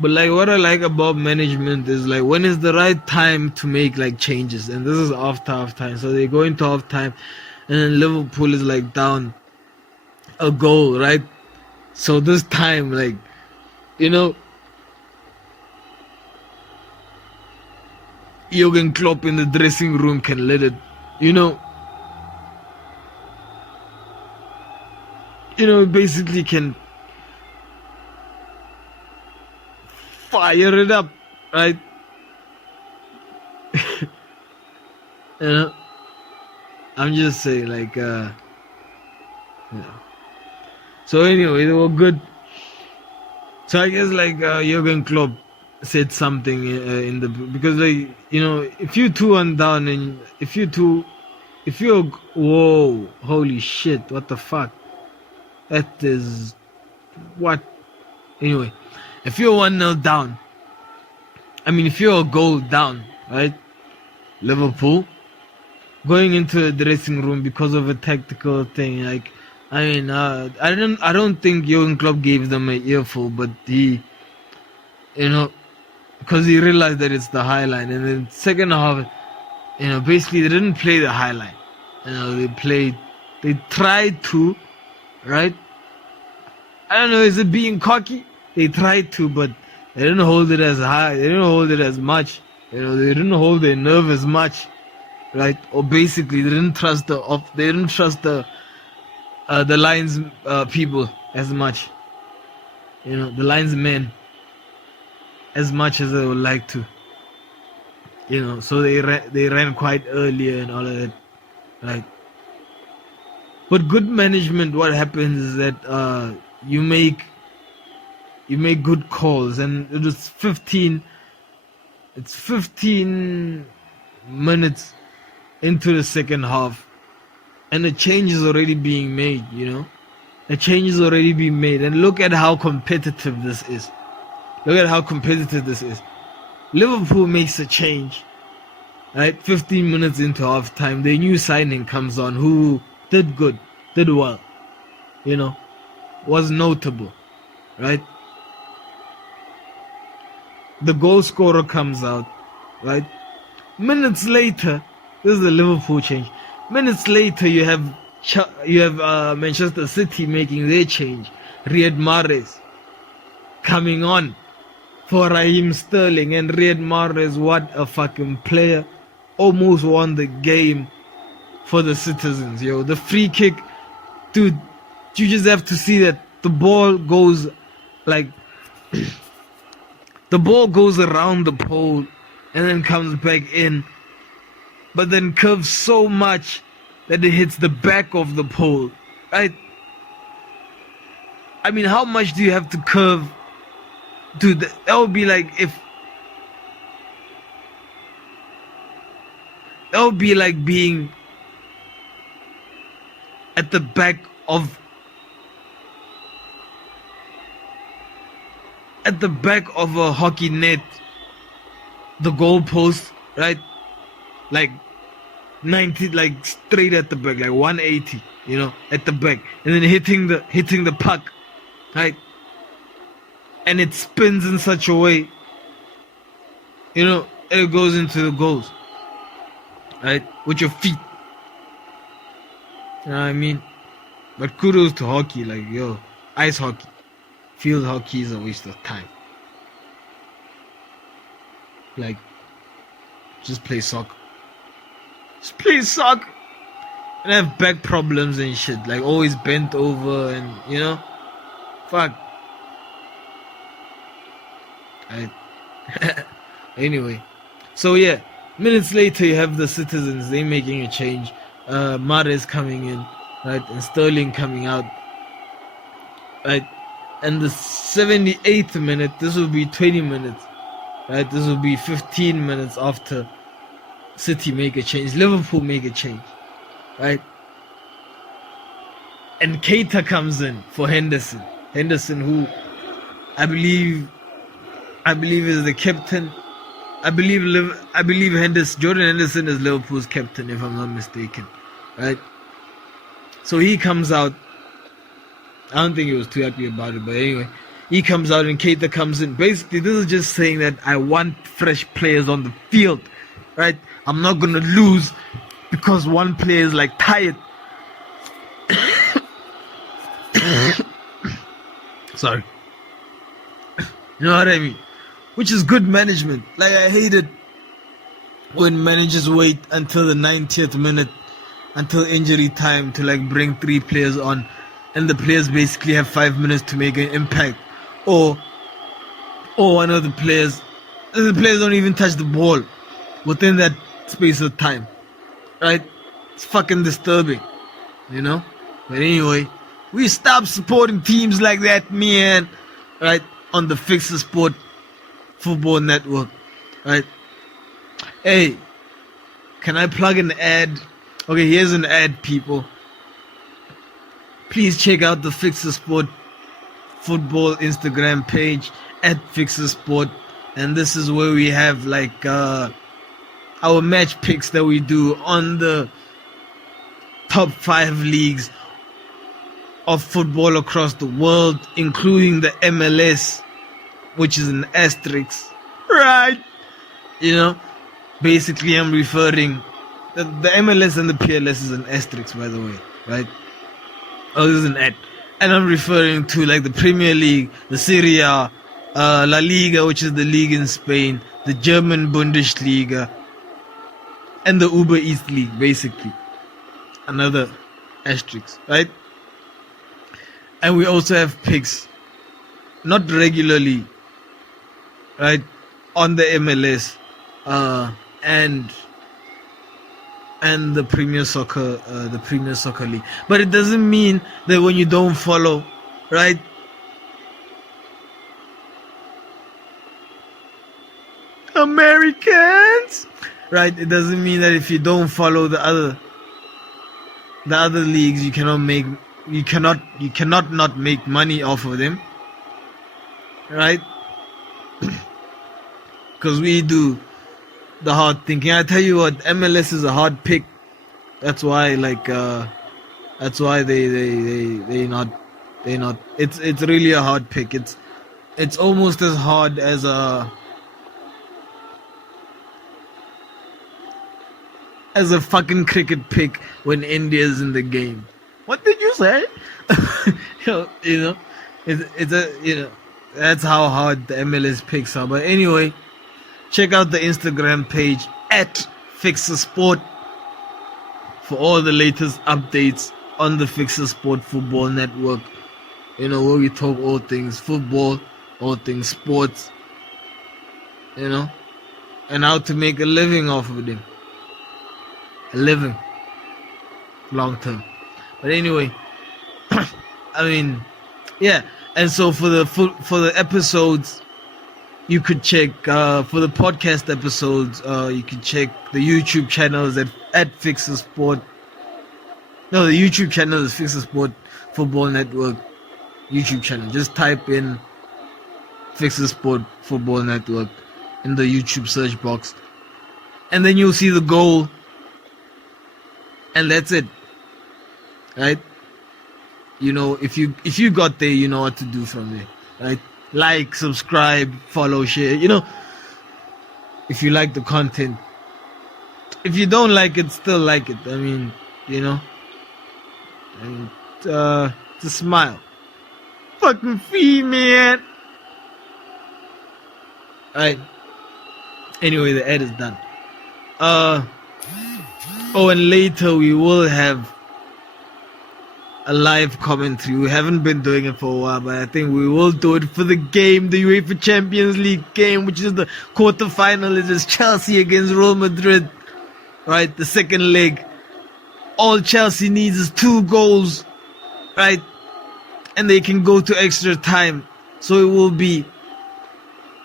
But what I like about management is when is the right time to make changes, and this is after half time. So they go into half time and then Liverpool is down a goal, right? So this time Jurgen Klopp in the dressing room can let it you know, basically can fire it up, right? You know, I'm just saying, like, So anyway, they were good. So I guess like Jurgen Klopp said something in the because like if you two are down and if you're whoa, holy shit, what the fuck? That is what. Anyway, if you're 1-0 down, I mean if you're a goal down, right? Liverpool going into the dressing room because of a tactical thing, like. I mean, I don't think Jurgen Klopp gave them an earful, but he, because he realized that it's the high line, and then second half, basically they didn't play the high line. They tried to, right? I don't know, is it being cocky? They tried to, but they didn't hold it as high. They didn't hold it as much. They didn't hold their nerve as much, right? Or basically, they didn't trust the Lions people as much, the Lions men as much as they would like to, so they ran quite earlier and all of that, right? But good management, what happens is that you make good calls, and it was 15 minutes into the second half. And the change is already being made, The change is already being made. And look at how competitive this is. Liverpool makes a change, right? 15 minutes into half time. The new signing comes on who did well, was notable, right? The goal scorer comes out, right? Minutes later, this is the Liverpool change. Minutes later, you have Manchester City making their change. Riyad Mahrez coming on for Raheem Sterling, and Riyad Mahrez, what a fucking player! Almost won the game for the citizens, The free kick, dude. You just have to see that the ball goes like the ball goes around the pole and then comes back in. But then curves so much that it hits the back of the pole, right? I mean, how much do you have to curve? Dude, that would be like being at the back of a hockey net, the goalpost, right? Like 90, like straight at the back, like 180, at the back, and then hitting the puck, right? And it spins in such a way, it goes into the goals, right? With your feet. You know what I mean? But kudos to hockey, like ice hockey, field hockey is a waste of time. Like, just play soccer. And have back problems and shit, like always bent over and fuck. Anyway, so yeah, minutes later you have the citizens, they making a change. Mahrez coming in, right, and Sterling coming out, right, and the 78th minute, this will be 20 minutes, right, this will be 15 minutes after City make a change, Liverpool make a change, right? And Keita comes in for Henderson, who I believe is the captain. I believe Jordan Henderson is Liverpool's captain, if I'm not mistaken, right? So he comes out. I don't think he was too happy about it, but anyway, he comes out and Keita comes in. Basically, this is just saying that I want fresh players on the field, right? I'm not gonna lose because one player is like tired. Sorry. You know what I mean? Which is good management. Like, I hate it when managers wait until the 90th minute, until injury time to like bring 3 players on, and the players basically have 5 minutes to make an impact, or one of the players don't even touch the ball within that space of time, right? It's fucking disturbing, you know. But anyway, we stop supporting teams like that, man, right? On the Fixasport Football Network, right? Hey, can I plug an ad? Okay, here's an ad, people. Please check out the Fixasport Football Instagram page at Fixasport, and this is where we have like our match picks that we do on the top 5 leagues of football across the world, including the MLS, which is an asterisk, right? You know, basically I'm referring, the MLS and the PLS is an asterisk, by the way, right? Oh, this is an ad. And I'm referring to like the Premier League, the Serie, La Liga, which is the league in Spain, the German Bundesliga, and the Uber Eats League, basically. Another asterisk, right? And we also have picks, not regularly, right, on the MLS, and the Premier Soccer League. But it doesn't mean that when you don't follow, right, Americans, right, it doesn't mean that if you don't follow the other leagues, you cannot not make money off of them, right? Because we do the hard thinking. I tell you what, MLS is a hard pick. That's why, like, that's why they not. It's really a hard pick. It's almost as hard as a fucking cricket pick when India's in the game. What did you say? you know, it's a, you know, that's how hard the MLS picks are. But anyway, check out the Instagram page at Fixasport for all the latest updates on the Fixasport Football Network. You know, where we talk all things football, all things sports, you know, and how to make a living off of them. A living. Long term. But anyway, I mean, yeah. And so for the episodes, you could check for the podcast episodes. You could check the YouTube channels at Fixasport. No, the YouTube channel is Fixasport Football Network YouTube channel. Just type in Fixasport Football Network in the YouTube search box, and then you'll see the goal, and that's it. Right? You know, if you got there, you know what to do from there. Right? Like, subscribe, follow, share. You know, if you like the content. If you don't like it, still like it. I mean, you know. And it's a smile. Fucking fee, man. Alright. Anyway, the ad is done. Oh, and later we will have a live commentary. We haven't been doing it for a while, but I think we will do it for the game, the UEFA Champions League game, which is the quarterfinal. It is Chelsea against Real Madrid, right? The second leg. All Chelsea needs is 2 goals, right? And they can go to extra time. So it will be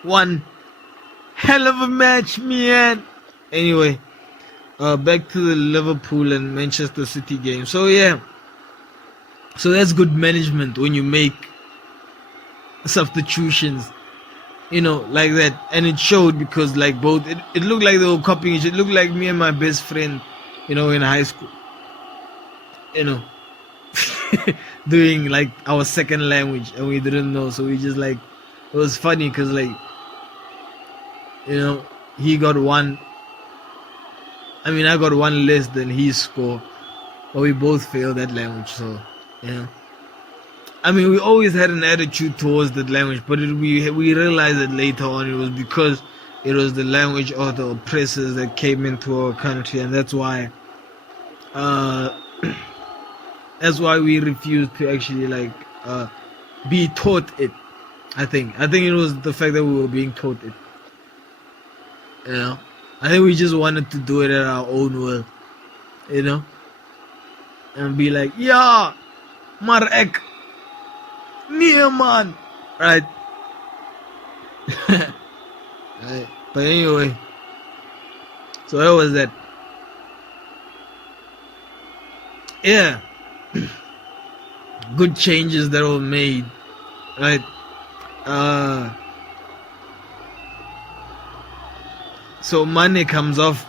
one hell of a match, man. Anyway, back to the Liverpool and Manchester City game. So yeah. So that's good management when you make substitutions, you know, like that. And it showed because like both, it looked like they were copying each other. It looked like me and my best friend, you know, in high school, you know, doing like our second language, and we didn't know. So we just like, it was funny because like, you know, he got one. I mean, I got one less than his score, but we both failed that language. So, you know, I mean, we always had an attitude towards that language, but we realized that later on it was because it was the language of the oppressors that came into our country, and that's why we refused to actually be taught it. I think it was the fact that we were being taught it. You know, I think we just wanted to do it at our own will. You know, and be like, yeah, Marek, near man, right? Right. But anyway, so that was that. Yeah, good changes that were made, right? So Mane comes off.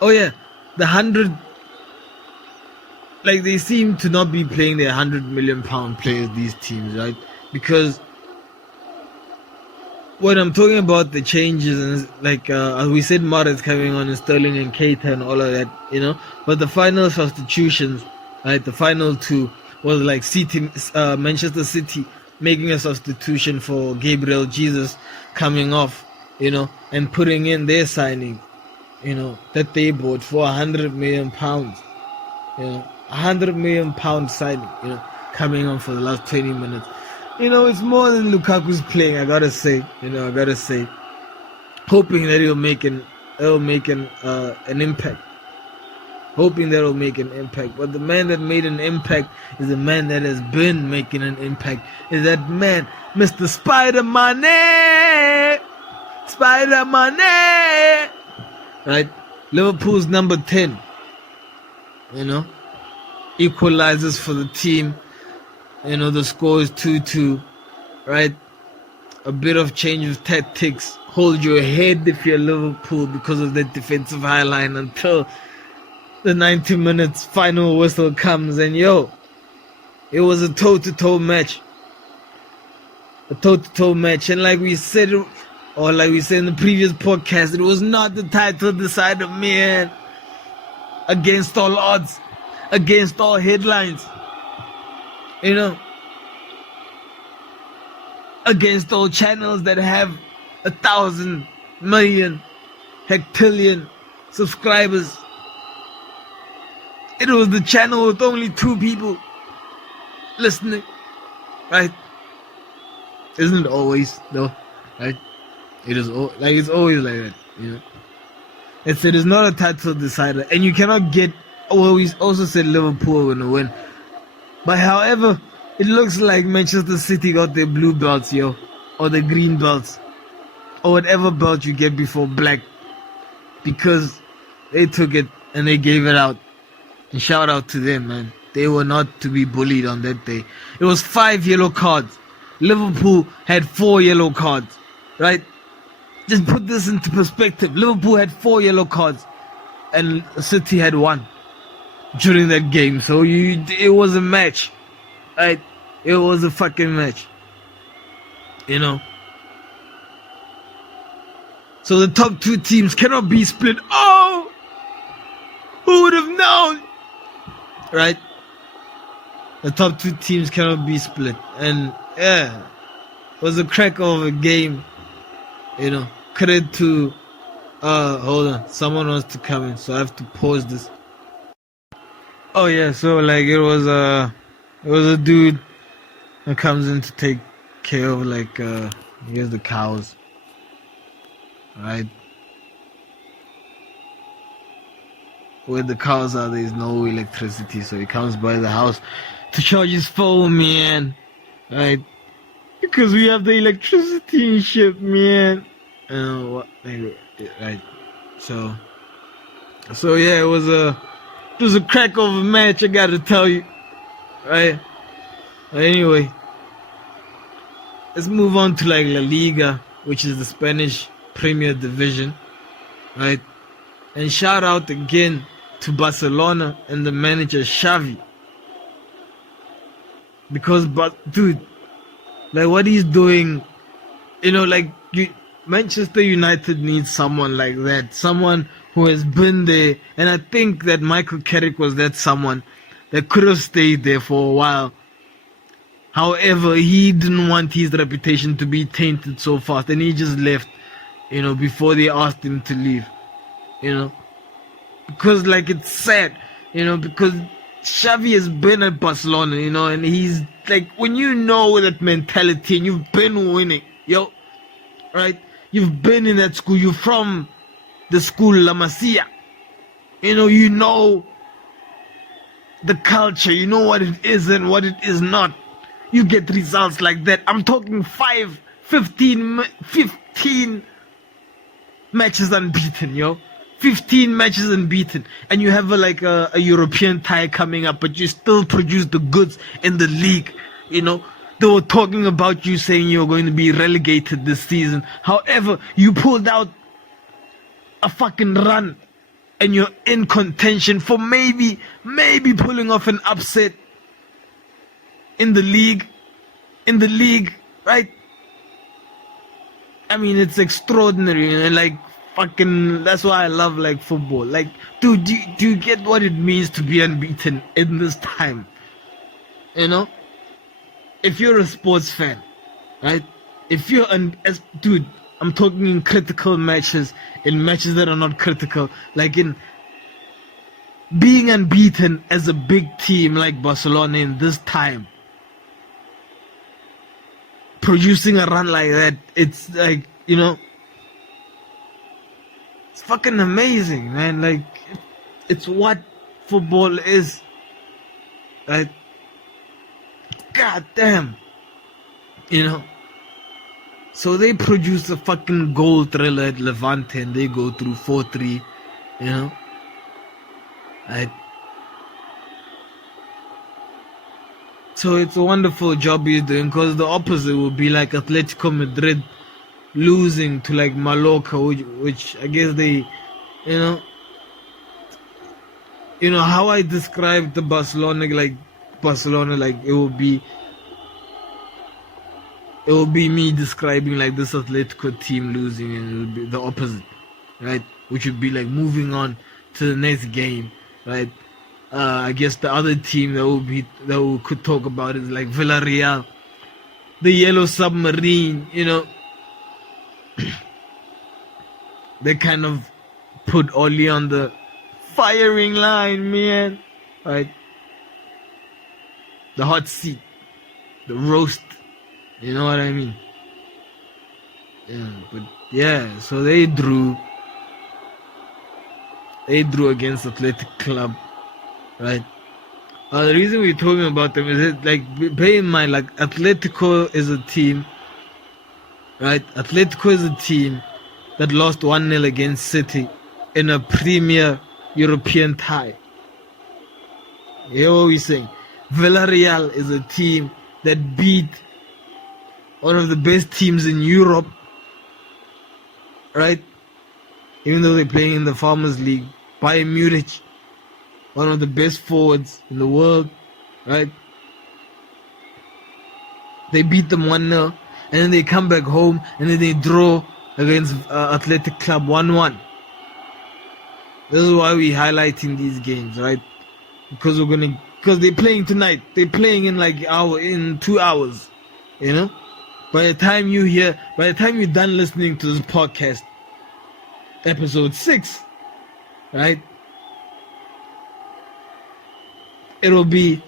Oh yeah, the 100. Like, they seem to not be playing their £100 million players, these teams, right? Because when I'm talking about the changes, and as we said, Mahrez coming on and Sterling and Keita and all of that, you know. But the final substitutions, right? The final two was like Manchester City making a substitution for Gabriel Jesus coming off, you know, and putting in their signing, you know, that they bought for £100 million, you know, £100 million signing, you know, coming on for the last 20 minutes. You know, it's more than Lukaku's playing, I gotta say. Hoping that it'll make an impact. Hoping that it'll make an impact. But the man that made an impact is the man that has been making an impact. Is that man, Mr. Spider-Man. Spider-Man. Right? Liverpool's number 10. You know? Equalizes for the team. You know, the score is 2-2, right? A bit of change of tactics. Hold your head if you're Liverpool because of that defensive high line until the 90 minutes final whistle comes. And it was a toe-to-toe match. A toe-to-toe match. And like we said in the previous podcast, it was not the title decider, man. Against all odds. Against all headlines. You know, against all channels that have 1,000 million hectillion subscribers. It was the channel with only 2 people listening, right? Isn't it always though, right? It's always like that, you know. It is not a title decider, and you cannot get. Well, we also said Liverpool were gonna win. But however, it looks like Manchester City got their blue belts, or the green belts, or whatever belt you get before black, because they took it and they gave it out. And shout out to them, man. They were not to be bullied on that day. It was 5 yellow cards. Liverpool had 4 yellow cards, right? Just put this into perspective. Liverpool had 4 yellow cards, and City had 1. During that game, so it was a match, right? It was a fucking match, you know. So the top 2 teams cannot be split. Oh, who would have known, right? The top 2 teams cannot be split, and yeah, it was a crack of a game, you know. Credit to hold on, someone wants to come in, so I have to pause this. Oh yeah, so it was a dude that comes in to take care of here's the cows, right? Where the cows are, there's no electricity, so he comes by the house to charge his phone, man, right? Because we have the electricity and shit, man. Right? So yeah, it was a crack of a match, I gotta tell you, right? Anyway, let's move on to La Liga, which is the Spanish Premier Division, right? And shout out again to Barcelona and the manager Xavi, because dude, what he's doing, you know, Manchester United needs someone like that, someone who has been there, and I think that Michael Carrick was that someone that could have stayed there for a while, However, he didn't want his reputation to be tainted so fast, and he just left, before they asked him to leave, because like it's sad, because Xavi has been at Barcelona, and he's like, when you know that mentality and you've been winning, right? You've been in that school, you're from the school La Masia, you know the culture, you know what it is and what it is not. You get results like that. I'm talking 15 matches unbeaten, 15 matches unbeaten. And you have a European tie coming up, but you still produce the goods in the league, They were talking about you saying you're going to be relegated this season. However, you pulled out a fucking run and you're in contention for maybe pulling off an upset in the league, right? I mean, it's extraordinary, and fucking, that's why I love football. Dude, do you get what it means to be unbeaten in this time? If you're a sports fan, right? If you're dude, I'm talking in critical matches, in matches that are not critical, in being unbeaten as a big team like Barcelona in this time, producing a run like that, it's it's fucking amazing, man. It's what football is, right? God damn, So they produce a fucking goal thriller at Levante and they go through 4-3, right? So it's a wonderful job he's doing, because the opposite would be like Athletico Madrid losing to Mallorca, which I guess they, how I described the Barcelona, it will be me describing this Atletico team losing, and it would be the opposite, right? Which would be moving on to the next game, right? I guess the other team that we could talk about is Villareal, the Yellow Submarine, They kind of put Oli on the firing line, man, right? The hot seat, the roast, you know what I mean? Yeah, but yeah, so they drew against Athletic Club, right? The reason we're talking about them is that, bear in mind, Atletico is a team, right? Atletico is a team that lost 1-0 against City in a Premier European tie. You hear what we're saying? Villareal is a team that beat one of the best teams in Europe, right? Even though they're playing in the Farmers League, Bayern Munich, one of the best forwards in the world, right? They beat them 1-0, and then they come back home, and then they draw against Athletic Club 1-1. This is why we're highlighting these games, right? Because they're playing tonight. They're playing in 2 hours, By the time you're done listening to this podcast, episode 6, right? It'll be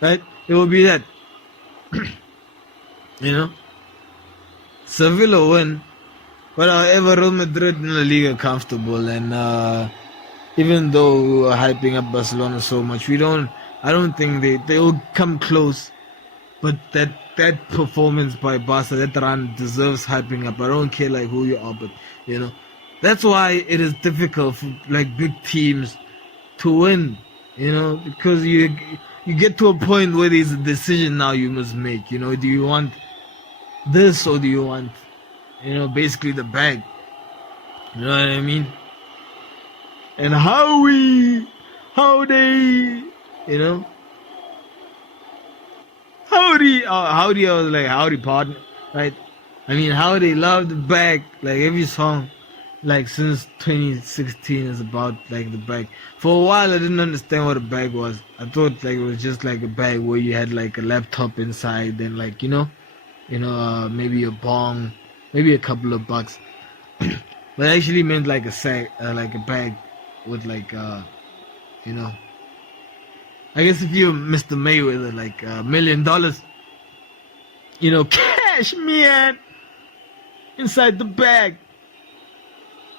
right? It will be that. Sevilla win, but however, Real Madrid in the Liga comfortable, and even though we were hyping up Barcelona so much, I don't think they will come close. But that performance by Barca, that run deserves hyping up. I don't care who you are, but that's why it is difficult for big teams to win. Because you get to a point where there's a decision now you must make. Do you want this or do you want basically the bag? You know what I mean? And how they You know? Howdy, howdy, I was like, howdy, partner, right? I mean, how they love the bag, like every song, like since 2016 is about like the bag. For a while, I didn't understand what a bag was. I thought like it was just like a bag where you had like a laptop inside, then like maybe a bong, maybe a couple of bucks. But it actually meant like a sack, like a bag with like I guess if you're Mr. Mayweather, like $1 million, cash, man, inside the bag,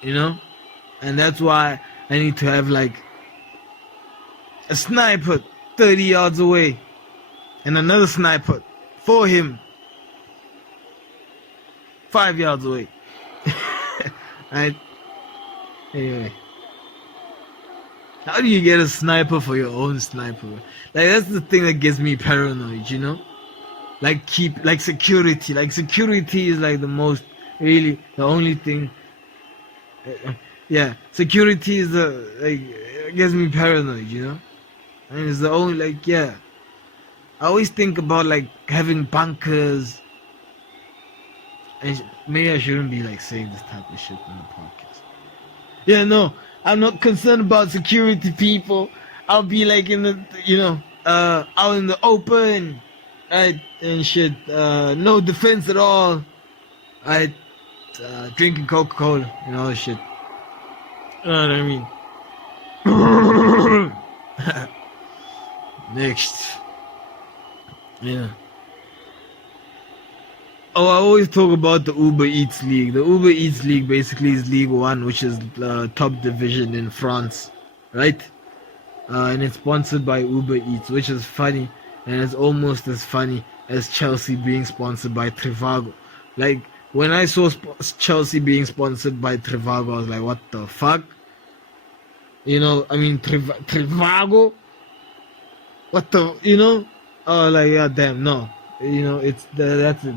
and that's why I need to have like a sniper 30 yards away and another sniper for him 5 yards away. Right? Anyway. How do you get a sniper for your own sniper? Like, that's the thing that gets me paranoid, Like, security. Like, security is like the most, really, the only thing. Yeah, security is it gets me paranoid, And it's the only, I always think about, having bunkers. And maybe I shouldn't be, saying this type of shit on the podcast. Yeah, no. I'm not concerned about security, people. I'll be in the, out in the open, right, and shit. No defense at all. Right, drinking Coca-Cola and all that shit. You know what I mean? Next. Yeah. Oh, I always talk about the Uber Eats League. The Uber Eats League basically is League 1, which is the top division in France, right? And it's sponsored by Uber Eats, which is funny, and it's almost as funny as Chelsea being sponsored by Trivago. Like, when I saw Chelsea being sponsored by Trivago, I was like, what the fuck? Trivago? What the, yeah, damn, no. That's it.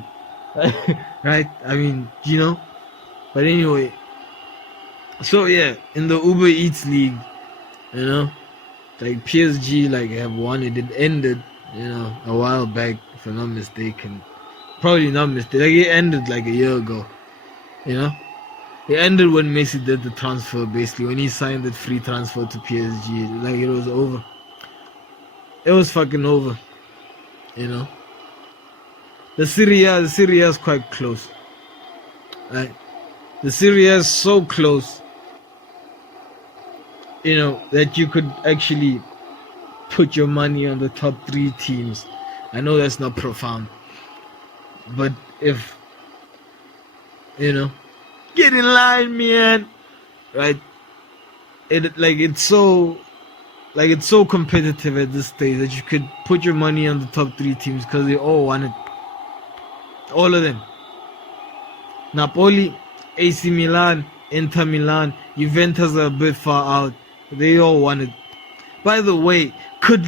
Right? But anyway, so yeah, in the Uber Eats League, PSG have won it. It ended, a while back, if I'm not mistaken. Probably not mistaken. It ended a year ago. It ended when Messi did the transfer, basically, when he signed that free transfer to PSG. It was over. It was fucking over. The Serie is quite close. Right? The Serie is so close, that you could actually put your money on the top 3 teams. I know that's not profound, but if, get in line, man. Right? It's so competitive at this stage that you could put your money on the top 3 teams because they all want it. All of them. Napoli, AC Milan, Inter Milan, Juventus are a bit far out. They all want it. By the way, could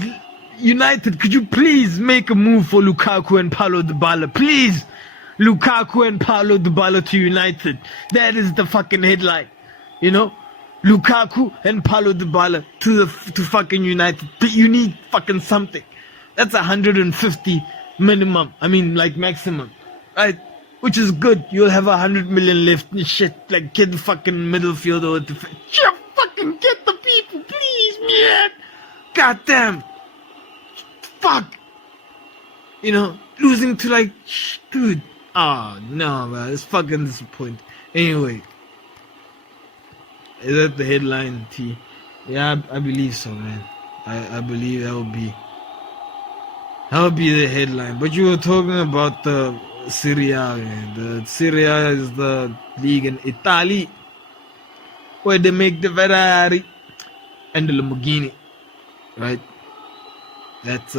you please make a move for Lukaku and Paulo Dybala? Please! Lukaku and Paulo Dybala to United. That is the fucking headline. Lukaku and Paulo Dybala to fucking United. You need fucking something. That's 150 minimum. Maximum. Right, which is good. You'll have 100 million left and shit. Get the fucking middle fielder or defense. Just fucking get the people, please, man. Goddamn. Fuck. Losing to dude. Oh no, man, it's fucking disappointing. Anyway, is that the headline, T? Yeah, I believe so, man. I believe that would be the headline. But you were talking about the Serie, man. The Serie is the league in Italy where they make the Ferrari and the Lamborghini, right? That's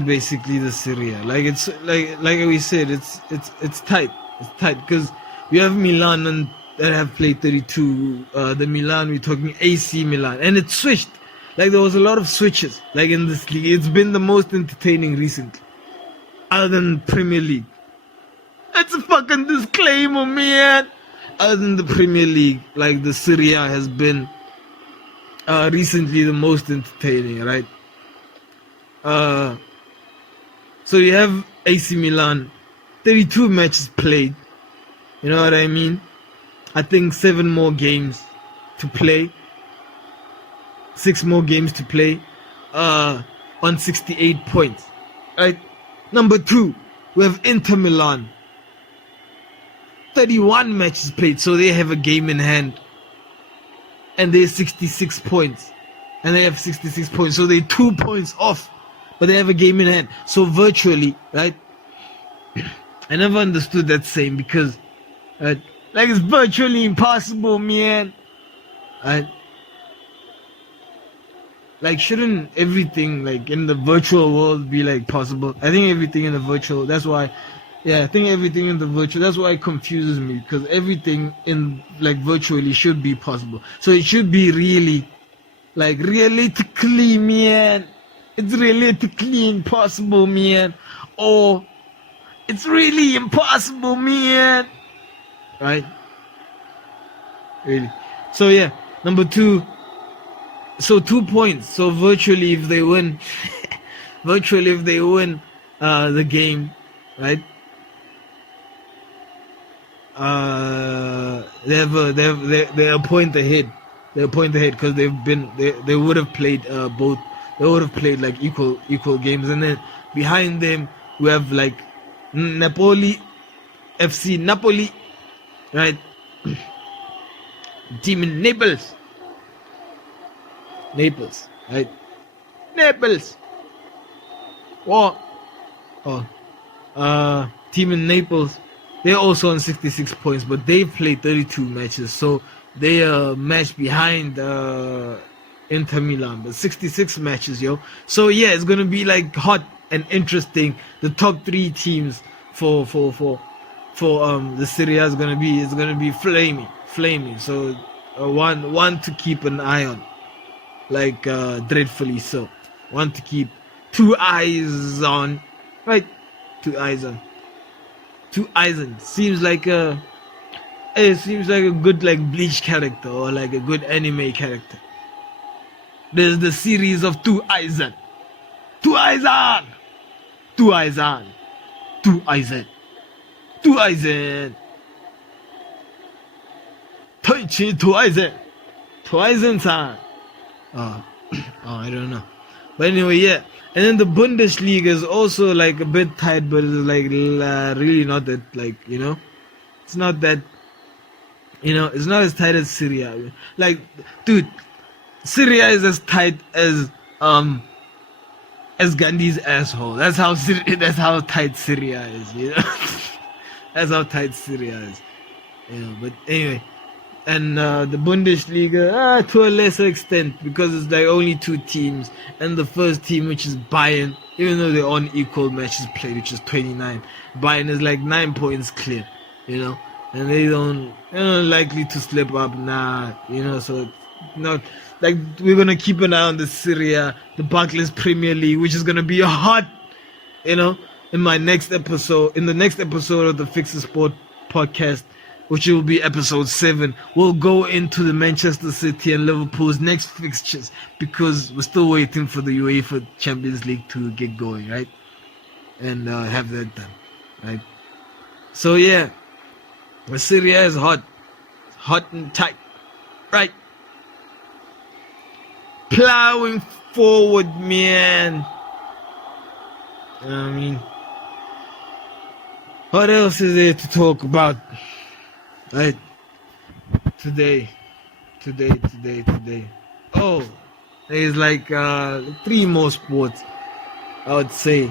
basically the Serie. It's like we said, it's tight. It's tight because you have Milan that have played 32. The Milan, we're talking AC Milan, and it switched. There was a lot of switches. In this league, it's been the most entertaining recently. Other than Premier League. That's a fucking disclaimer, man. Other than the Premier League, the Serie has been recently the most entertaining, right? So you have AC Milan, 32 matches played. You know what I mean? I think 7 more games to play. 6 more games to play. On 68 points. Right? Number 2, we have Inter Milan. 31 matches played, so they have a game in hand. And they're 66 points. And they have 66 points, so they're 2 points off. But they have a game in hand. So virtually, right? I never understood that saying because, like, it's virtually impossible, man. Right? Like, shouldn't everything, like, in the virtual world be, like, possible? I think everything in the virtual, that's why, I think everything in the virtual, that's why it confuses me, because everything in, like, virtually should be possible. So it should be really, like, realistically, man. It's realistically impossible, man. Or, it's really impossible, man. Right? Really. So, yeah, number 2. So 2 points. So virtually, if they win, the game, right? They're a point ahead. They're a point ahead because they would have played both. They would have played like equal games, and then behind them we have like Napoli, FC Napoli, right? Team in Naples, right? Naples. What? Team in Naples. They're also on 66 points, but they've played 32 matches, so they are match behind Inter Milan, but 66 matches, yo. So yeah, it's gonna be like hot and interesting. The top 3 teams for the Serie is gonna be flaming. So one to keep an eye on, like dreadfully so. One to keep 2 eyes on, right? 2 eyes on. 2 eyes on. Seems like a good like Bleach character or like a good anime character. There's the series of 2 eyes on. 2 eyes on. 2 eyes on. 2 eyes on. 2 eyes on. 2 eyes on. 2 eyes on san. I don't know. But anyway, yeah. And then the Bundesliga is also like a bit tight, but it's like really not that, like, you know, it's not that, you know, it's not as tight as Serie. Like, dude, Serie is as tight as Gandhi's asshole. That's how tight Serie is, you know. That's how tight Serie is. You know, but anyway. And the Bundesliga, to a lesser extent, because it's like only 2 teams, and the first team, which is Bayern, even though they're on equal matches played, which is 29, Bayern is like 9 points clear, you know, and they're not likely to slip up, you know. So it's not like we're gonna keep an eye on the Serie, the Barclays Premier League, which is gonna be hot, you know. In the next episode of the Fixasport Podcast, which will be episode 7, we'll go into the Manchester City and Liverpool's next fixtures, because we're still waiting for the UEFA Champions League to get going, right? And have that done, right? So yeah, the Serie is hot and tight, right? Plowing forward, man. I mean, what else is there to talk about? Right, today. Oh, there's like 3 more sports I would say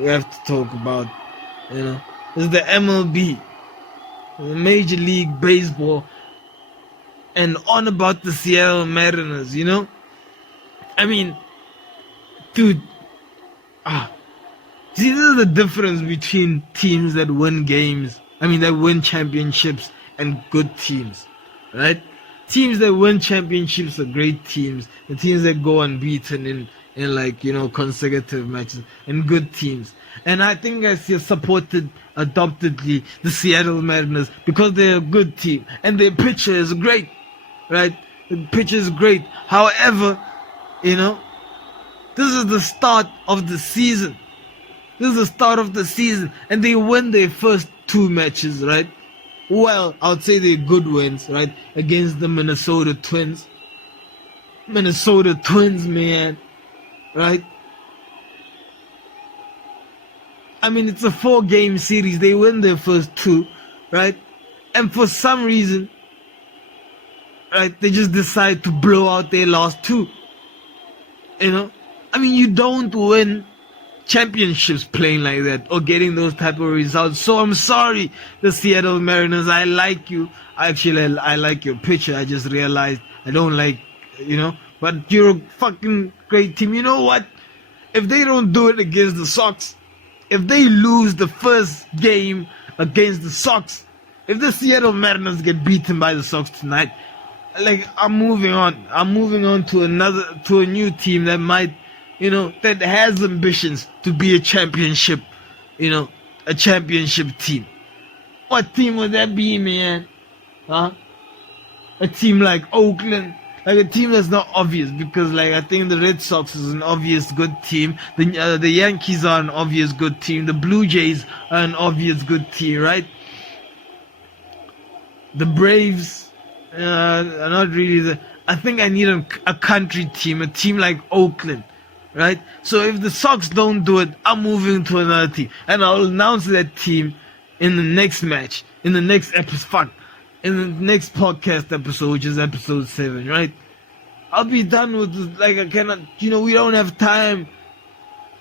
we have to talk about. You know, there's the MLB, the Major League Baseball, and on about the Seattle Mariners. You know, I mean, dude, see, this is the difference between teams that win games. I mean, that win championships. And good teams, right? Teams that win championships are great teams. The teams that go unbeaten in like, you know, consecutive matches, and good teams. And I think I supported adoptedly the Seattle Mariners because they're a good team and their pitcher is great, right? The pitch is great. However, this is the start of the season. And they win their first 2 matches, right? Well, I would say they're good wins, right? Against the Minnesota Twins. Minnesota Twins, man. Right? I mean, it's a 4-game series. They win their first 2, right? And for some reason, right, they just decide to blow out their last 2. I mean, you don't win championships playing like that or getting those type of results. So I'm sorry, the Seattle Mariners. I like you. Actually, I like your pitcher. I just realized I don't like, but you're a fucking great team. You know what? If they don't do it against the Sox, if they lose the first game against the Sox, if the Seattle Mariners get beaten by the Sox tonight, like, I'm moving on. I'm moving on to a new team that might, that has ambitions to be a championship, a championship team. What team would that be, man? Huh? A team like Oakland, like a team that's not obvious, because, like, I think the Red Sox is an obvious good team. The Yankees are an obvious good team. The Blue Jays are an obvious good team, right? The Braves are not really I think I need a country team, a team like Oakland. Right? So if the Sox don't do it, I'm moving to another team. And I'll announce that team in the next match, in the next episode, in the next podcast episode, which is episode 7, right? I'll be done with this. Like, I cannot, we don't have time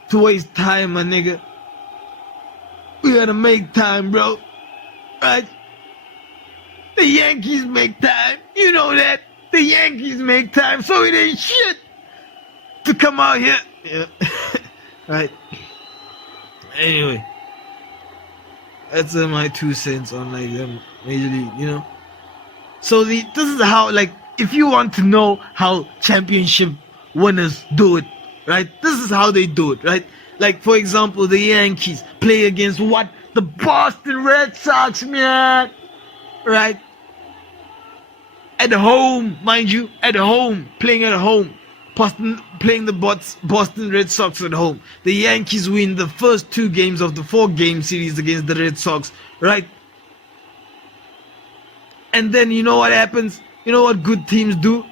to waste time, my nigga. We gotta make time, bro. Right? The Yankees make time. You know that. The Yankees make time, so it ain't shit to come out here. Yeah. Right. Anyway, that's my 2 cents on, like, them Major League, So this is how, like, if you want to know how championship winners do it, right? This is how they do it, right? Like, for example, the Yankees play against what? The Boston Red Sox, man. Right? At home, mind you, playing at home. Playing the Boston Red Sox at home. The Yankees win the first 2 games of the 4-game series against the Red Sox, right? And then you know what happens? You know what good teams do?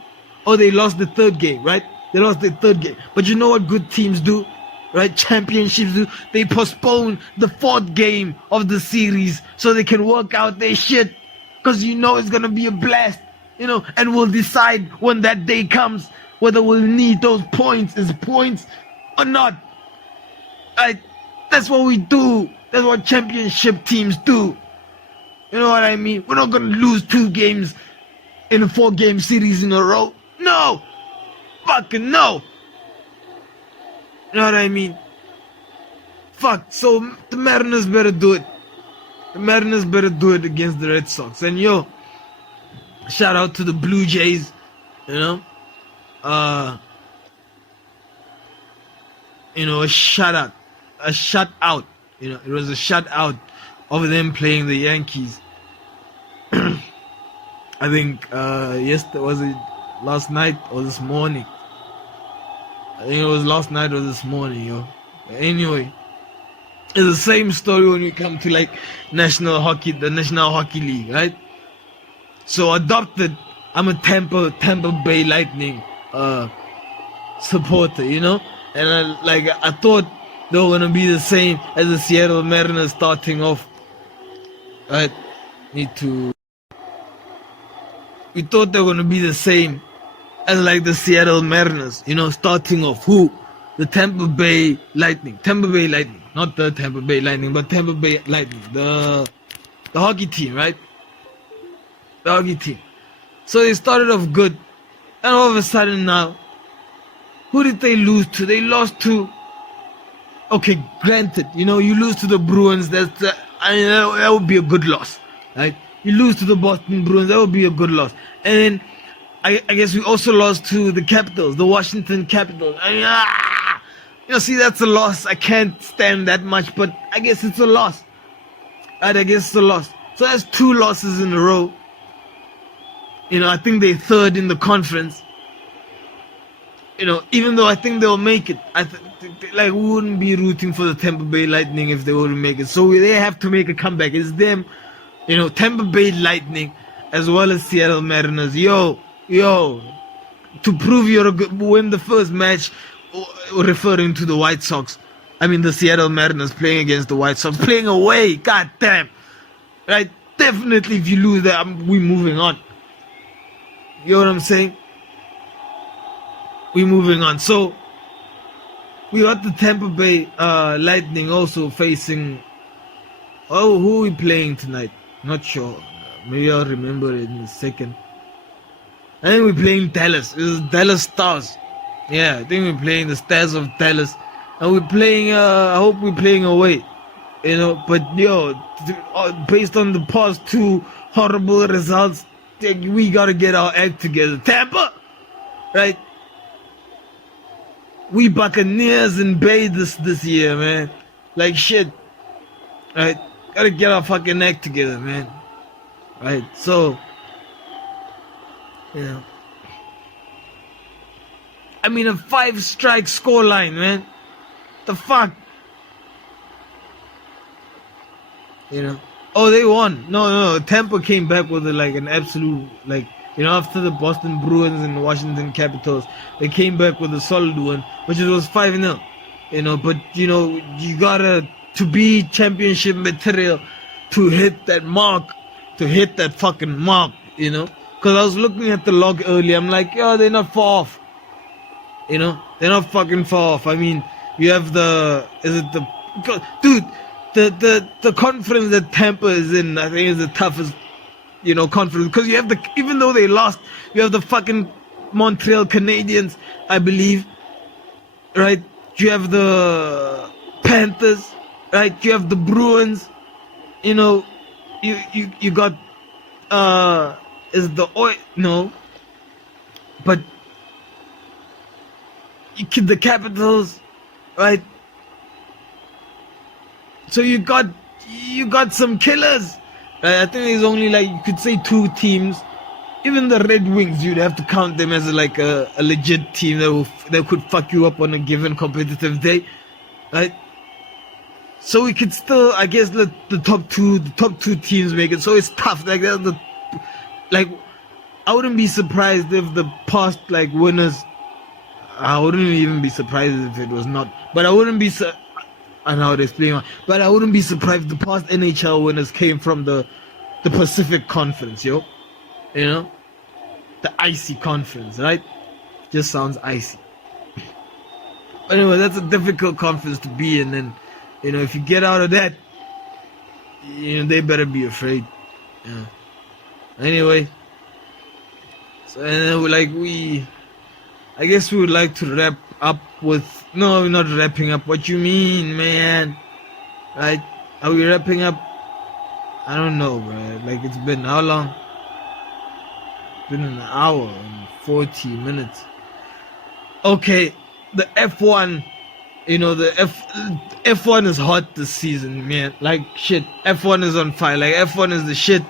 Oh, they lost the 3rd game, right? They lost the 3rd game. But you know what good teams do? Right? Championships do? They postpone the 4th game of the series so they can work out their shit. Because it's going to be a blast. And we'll decide when that day comes whether we'll need those points or not. Right? That's what we do. That's what championship teams do. You know what I mean? We're not going to lose 2 games in a 4-game series in a row. No! Fucking no! You know what I mean? Fuck. So the Mariners better do it. The Mariners better do it against the Red Sox. And shout out to the Blue Jays. A shutout. It was a shutout of them playing the Yankees. I think was it last night or this morning? I think it was last night or this morning, But anyway, it's the same story when we come to, like, the National Hockey League, right? So adopted, I'm a Tampa Bay Lightning supporter, and I thought they were gonna be the same as the Seattle Mariners starting off. Right? We thought they were gonna be the same as, like, the Seattle Mariners, starting off. Who? The Tampa Bay Lightning. Not the Tampa Bay Lightning, but Tampa Bay Lightning. The hockey team, right? The hockey team. So they started off good. And all of a sudden now, who did they lose to? They lost to... Okay, granted, you lose to the Bruins. That would be a good loss, right? You lose to the Boston Bruins, that would be a good loss. And then I guess we also lost to the Capitals, the Washington Capitals. See, that's a loss. I can't stand that much, but I guess it's a loss. Right, I guess it's a loss. So that's 2 losses in a row. I think they're third in the conference. Even though I think they'll make it, we wouldn't be rooting for the Tampa Bay Lightning if they wouldn't make it. So they have to make a comeback. It's them, Tampa Bay Lightning as well as Seattle Mariners. Yo, to prove you're a good, win the first match, referring to the White Sox. I mean the Seattle Mariners playing against the White Sox, playing away. God damn, right? Definitely, if you lose that, we're moving on. You know what I'm saying? We're moving on. So we got the Tampa Bay Lightning also facing. Oh, who are we playing tonight? Not sure. Maybe I'll remember it in a second. I think we're playing Dallas. It's Dallas Stars. Yeah, I think we're playing the Stars of Dallas. And we're playing, I hope we're playing away. But based on the past two horrible results, we gotta get our act together. Tampa, right? We Buccaneers in Bay this year, man. Like shit. Right? Gotta get our fucking act together, man. Right? So, I mean, a 5-strike scoreline, man. The fuck? Oh, they won. No. Tampa came back with an absolute, after the Boston Bruins and Washington Capitals, they came back with a solid one, which was 5-0. But, you gotta, to be championship material, to hit that mark, to hit that fucking mark, Because I was looking at the log earlier, I'm like, they're not far off. They're not fucking far off. I mean, you have the conference that Tampa is in, I think is the toughest, conference. Because you have even though they lost, you have the fucking Montreal Canadiens, I believe. Right? You have the Panthers. Right? You have the Bruins. You got, is the oil, no. But, the Capitals, right? So you got some killers. I think there's only you could say 2 teams. Even the Red Wings, you'd have to count them as a legit team that could fuck you up on a given competitive day, right? So we could still, I guess, let the top two teams make it. So it's tough. I wouldn't be surprised if the past winners. I wouldn't even be surprised if it was not. But I wouldn't be. I know how to explain. But I wouldn't be surprised if the past NHL winners came from the Pacific Conference, yo. The icy conference, right? Just sounds icy. Anyway, that's a difficult conference to be in, and if you get out of that, they better be afraid. Yeah. Anyway, so and then I guess we would like to wrap up with. No, we're not wrapping up. What you mean, man? Right? Are we wrapping up? I don't know, bro. It's been how long? It's been an hour and 40 minutes. Okay, the F1. The F1 is hot this season, man. Shit. F1 is on fire. F1 is the shit.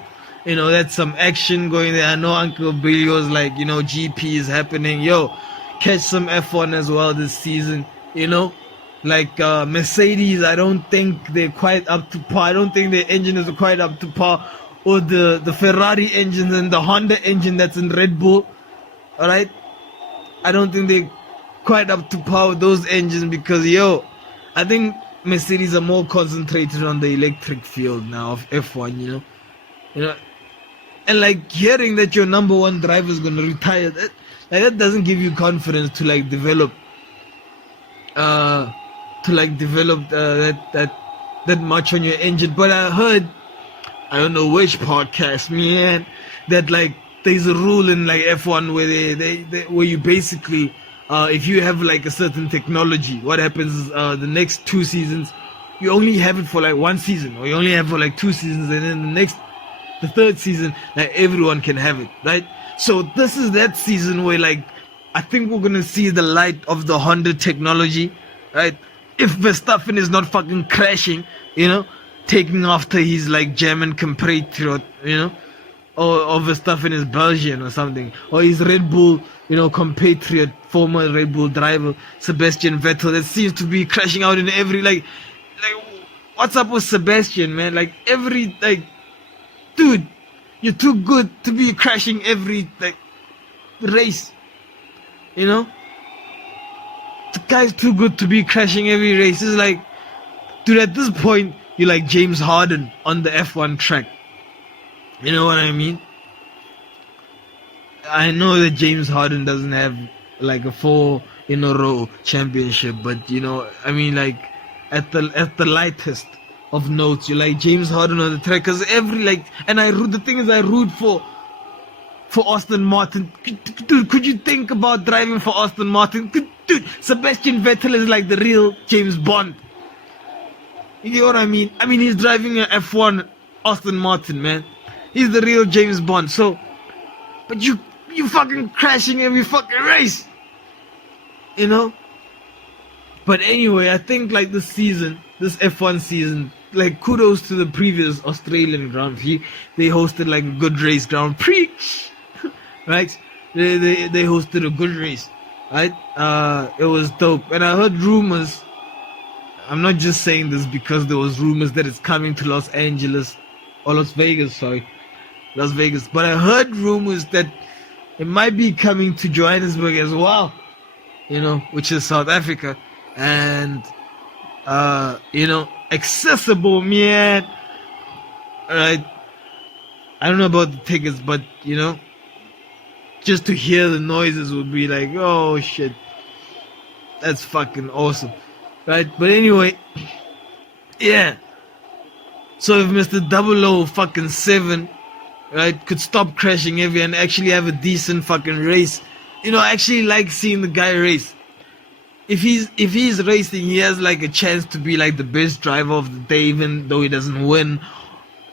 That's some action going there. I know Uncle Billy was GP is happening. Yo, catch some F1 as well this season. Mercedes, I don't think they're quite up to par. I don't think their engine is quite up to par. Or the Ferrari engine and the Honda engine that's in Red Bull. Alright? I don't think they're quite up to par with those engines because, I think Mercedes are more concentrated on the electric field now of F1, And hearing that your number one driver is going to retire, that doesn't give you confidence to develop that much on your engine. But I heard, I don't know which podcast, man, that there's a rule in F1 where where you basically if you have a certain technology, what happens is the next 2 seasons you only have it for 1 season, or you only have for 2 seasons, and then the 3rd season everyone can have it, right? So this is that season where I think we're gonna see the light of the Honda technology, right? If Verstappen is not fucking crashing, taking after his German compatriot, or Verstappen is Belgian or something, or he's Red Bull, compatriot, former Red Bull driver Sebastian Vettel that seems to be crashing out in every like what's up with Sebastian, man? Like every dude, you're too good to be crashing every race, The guy's too good to be crashing every race. It's like, dude, at this point you're like James Harden on the F1 track. You know what I mean? I know that James Harden doesn't have like a 4 in a row championship, but I mean, like at the lightest of notes, you're like James Harden on the track. Cause the thing is, I root for Aston Martin. Dude, could you think about driving for Aston Martin? Dude, Sebastian Vettel is like the real James Bond. You know what I mean? I mean, he's driving an F1 Aston Martin, man. He's the real James Bond. So, but you fucking crashing every fucking race, But anyway, I think like this F1 season, like kudos to the previous Australian Grand Prix. They hosted like a good race, Grand Prix, right? They hosted a good race, right? It was dope, and I heard rumors. I'm not just saying this because there was rumors that it's coming to Las Vegas, but I heard rumors that it might be coming to Johannesburg as well, which is South Africa, and accessible, man. Right? I don't know about the tickets, but just to hear the noises would be like, oh shit, that's fucking awesome, right? But anyway, yeah. So if Mr. 007, right, could stop crashing every and actually have a decent fucking race, I actually like seeing the guy race. If he's racing, he has like a chance to be like the best driver of the day, even though he doesn't win,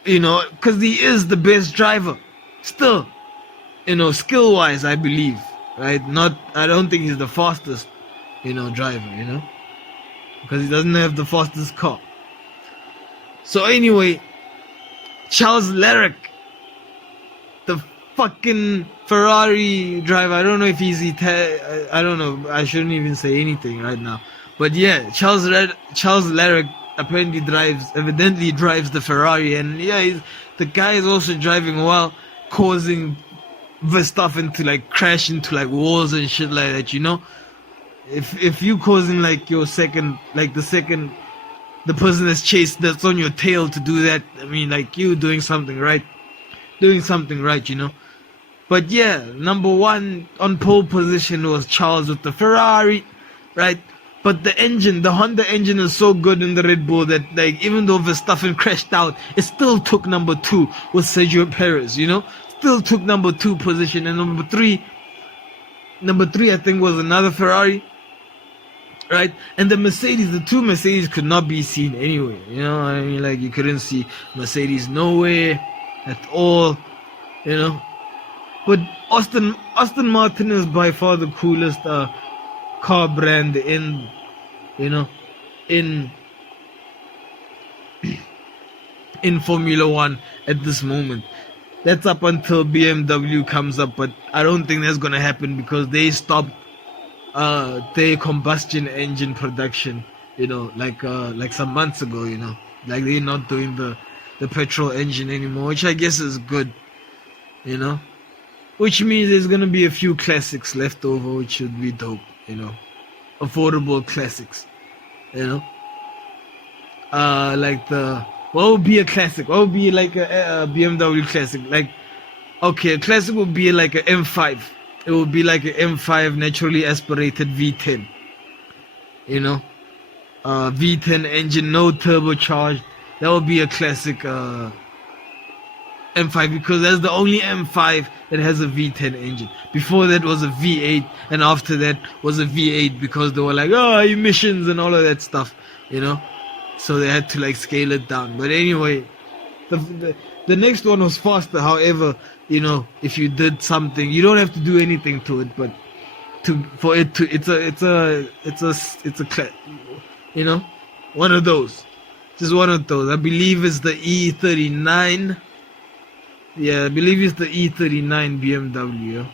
because he is the best driver still, skill wise, I believe, right? I don't think he's the fastest, driver, because he doesn't have the fastest car. So anyway, Charles Leclerc, the fucking Ferrari driver. I don't know if he's I don't know. I shouldn't even say anything right now. But yeah, Charles Leclerc apparently evidently drives the Ferrari, and yeah, the guy is also driving well, causing Verstappen to like crash into like walls and shit like that. If you causing like your the person that's on your tail to do that, I mean, like, you doing something right, But yeah, number 1 on pole position was Charles with the Ferrari, right? But the Honda engine is so good in the Red Bull that, like, even though Verstappen crashed out, it still took number 2 with Sergio Perez, Still took number 2 position, and number three I think was another Ferrari, right? And the two Mercedes could not be seen anyway. I mean, like, you couldn't see Mercedes nowhere at all, But Aston Martin is by far the coolest car brand in Formula One at this moment. That's up until BMW comes up, but I don't think that's gonna happen because they stopped their combustion engine production, like some months ago, like they're not doing the petrol engine anymore, which I guess is good, which means there's gonna be a few classics left over, which should be dope, affordable classics, what would be a classic? What would be like a BMW classic? Like, okay, a classic would be like a M5. It would be like an M5 naturally aspirated V10. V10 engine, no turbocharged. That would be a classic M5 because that's the only M5 that has a V10 engine. Before that was a V8, and after that was a V8 because they were like, emissions and all of that stuff, So they had to like scale it down. But anyway, the next one was faster. However, if you did something, you don't have to do anything to it, but one of those. Just one of those. I believe it's the E39. Yeah, I believe it's the E39 BMW.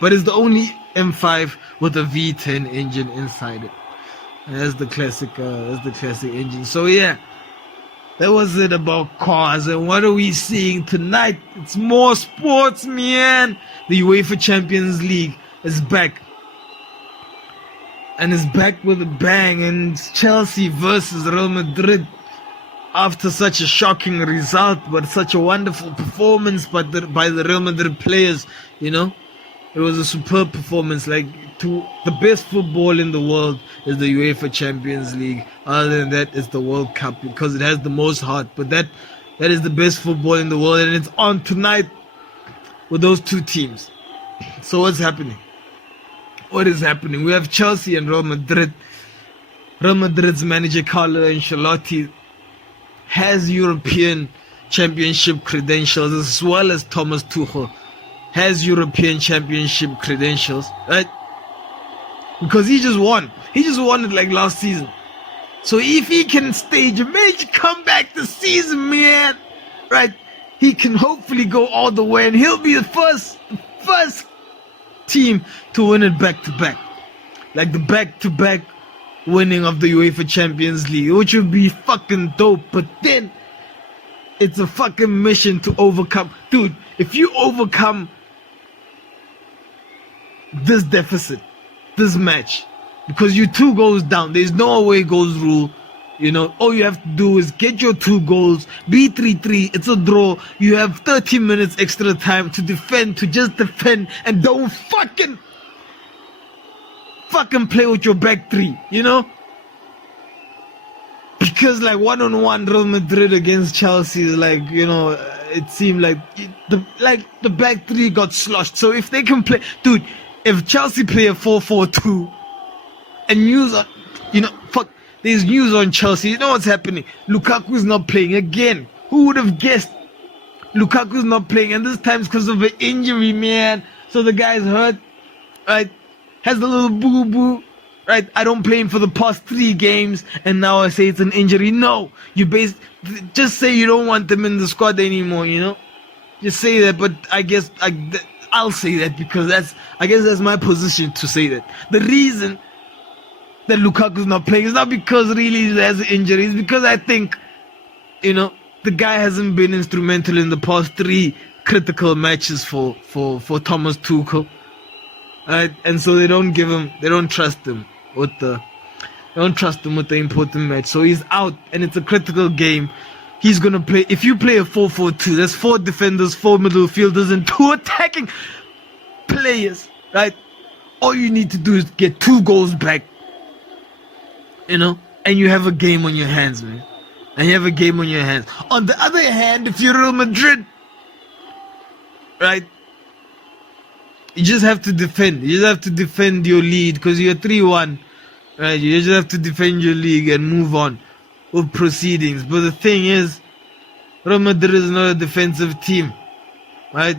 But it's the only M5 with a V10 engine inside it. And that's the classic engine. So yeah, that was it about cars. And what are we seeing tonight? It's more sports, man. The UEFA Champions League is back. And it's back with a bang. And it's Chelsea versus Real Madrid. After such a shocking result, but such a wonderful performance by the Real Madrid players, you know. It was a superb performance. Like, the best football in the world is the UEFA Champions League. Other than that, it's the World Cup because it has the most heart. But that is the best football in the world, and it's on tonight with those two teams. So what's happening? What is happening? We have Chelsea and Real Madrid. Real Madrid's manager Carlo Ancelotti has European Championship credentials, as well as Thomas Tuchel has European Championship credentials, right? Because he just won. He just won it like last season. So if he can stage a major comeback this season, man, right, he can hopefully go all the way, and he'll be the first team to win it back-to-back. Like the back-to-back winning of the UEFA Champions League, which would be fucking dope. But then it's a fucking mission to overcome. Dude, if you overcome this deficit, this match, because you're 2 goals down, there's no away goals rule, you know, all you have to do is get your 2 goals, be 3-3, it's a draw, you have 30 minutes extra time to defend, and don't fucking play with your back 3, you know? Because like one-on-one Real Madrid against Chelsea is like, you know, it seemed like the back 3 got sloshed. So if they can play, dude, if Chelsea play a 4-4-2 and there's news on Chelsea, you know what's happening? Lukaku's not playing again. Who would have guessed? Lukaku's not playing, and this time's because of an injury, man. So the guy's hurt, right? Has a little boo-boo, right? I don't play him for the past 3 games, and now I say it's an injury. No, just say you don't want them in the squad anymore, you know? Just say that, but I guess I'll say that because that's my position to say that. The reason that Lukaku's not playing is not because really he has an injury, it's because I think, you know, the guy hasn't been instrumental in the past 3 critical matches for Thomas Tuchel. Right? And so they don't trust him with the important match. So he's out, and it's a critical game. He's gonna play. If you play a 4-4-2, there's 4 defenders, 4 midfielders, and 2 attacking players, right? All you need to do is get 2 goals back, you know, and you have a game on your hands, man. And you have a game on your hands. On the other hand, if you're Real Madrid, right, you just have to defend. You just have to defend your lead because you're 3-1, right? You just have to defend your league and move on with proceedings. But the thing is, Real Madrid is not a defensive team, right?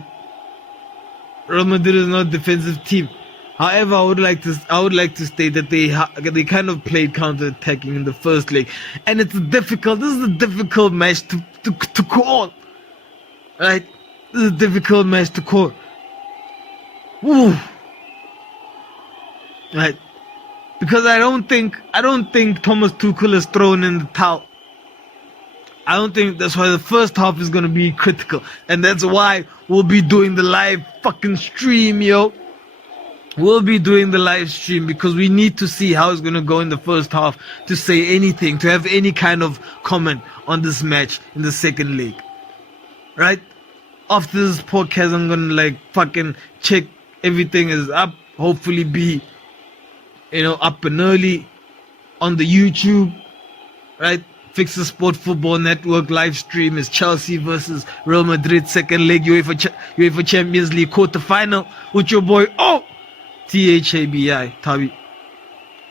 Real Madrid is not a defensive team. However, I would like to state that they kind of played counter-attacking in the first leg, and this is a difficult match to call, right? This is a difficult match to call. Woo. Right, because I don't think Thomas Tuchel is thrown in the towel. I don't think that's why the first half is gonna be critical, and that's why we'll be doing the live fucking stream, yo. We'll be doing the live stream because we need to see how it's gonna go in the first half to say anything, to have any kind of comment on this match in the second leg. Right? After this podcast, I'm gonna fucking check everything is up. Hopefully be, up and early on the YouTube. Right? Fixasport Football Network live stream is Chelsea versus Real Madrid second leg UEFA Champions League quarter final with your boy Tabi,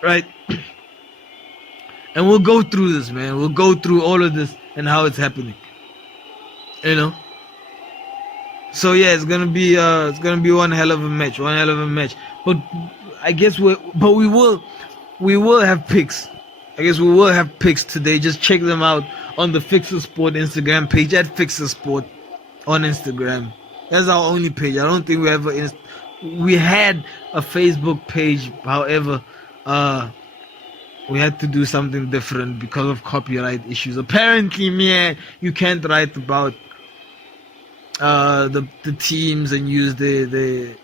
right? And we'll go through this, man. We'll go through all of this and how it's happening, So yeah, it's gonna be one hell of a match, But I guess we will have picks. I guess we will have picks today. Just check them out on the Fixasport Instagram page at Fixasport on Instagram. That's our only page. I don't think we ever we had a Facebook page. However, we had to do something different because of copyright issues. Apparently, man, you can't write about the teams and use the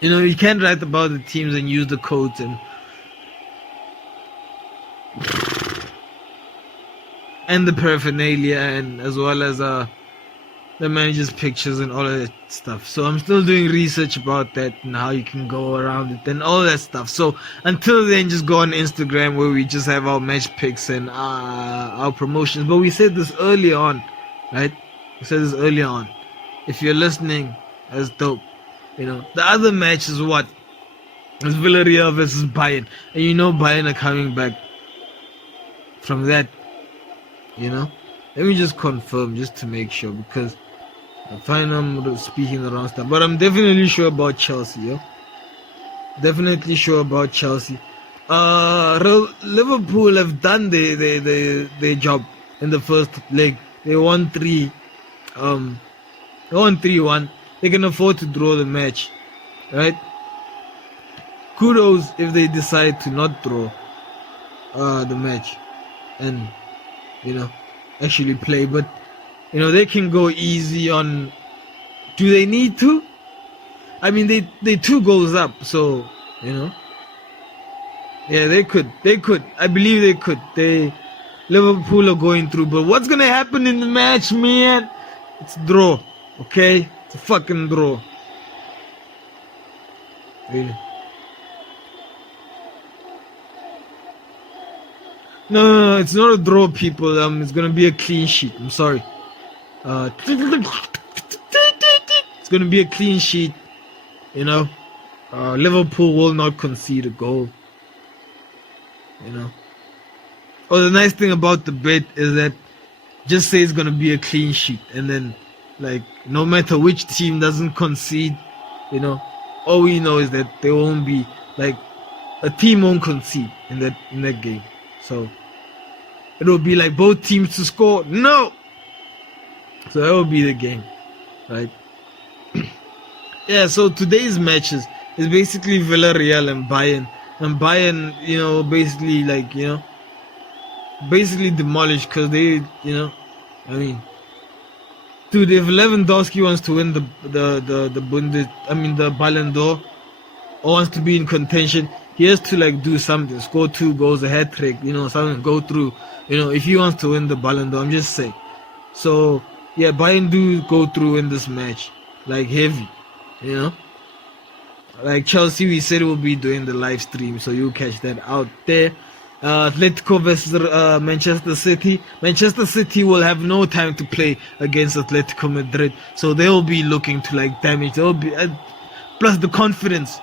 you can't write about the teams and use the codes and the paraphernalia, and as well as the manager's pictures and all of that stuff. So I'm still doing research about that and how you can go around it and all that stuff. So until then, just go on Instagram where we just have our match picks and our promotions. But we said this early on, right? We said this earlier on. If you're listening, that's dope. The other match is what? It's Villareal versus Bayern. And Bayern are coming back from that. Let me just confirm, just to make sure, because I find I'm speaking the wrong stuff. But I'm definitely sure about Chelsea, yo. Definitely sure about Chelsea. Liverpool have done their job in the first leg. They won 3. They won 3-1. They can afford to draw the match, right? Kudos if they decide to not draw the match and actually play. But they can go easy on. Do they need to? I mean, they 2 goals up, so yeah, they could. I believe they could. Liverpool are going through, but what's gonna happen in the match, man? It's a draw, okay? It's a fucking draw. Really? No, it's not a draw, people. It's gonna be a clean sheet. I'm sorry. It's gonna be a clean sheet. Liverpool will not concede a goal. Oh, the nice thing about the bet is that just say it's gonna be a clean sheet, and then no matter which team doesn't concede, all we know is that there won't be a team won't concede in that game. So it will be both teams to score. No. So that will be the game, right? Yeah. So today's matches is basically Villareal and Bayern, basically demolished because they, dude, if Lewandowski wants to win the Ballon d'Or, or wants to be in contention, he has to do something, score 2 goals, a hat trick, something, go through, if he wants to win the Ballon d'Or. I'm just saying. So yeah, Bayern do go through in this match, heavy, Chelsea, we said we'll be doing the live stream, so you'll catch that out there. Athletico versus Manchester City. Manchester City will have no time to play against Atletico Madrid, so they will be looking to damage. There will be plus the confidence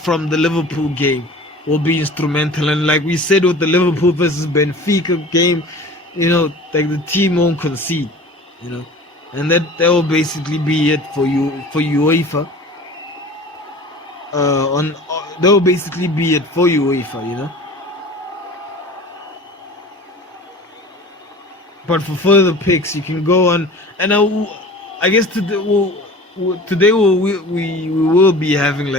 from the Liverpool game will be instrumental. And like we said with the Liverpool versus Benfica game, the team won't concede, and that will basically be it for UEFA. That will basically be it for UEFA, But for further picks, you can go on, and I guess today we will be having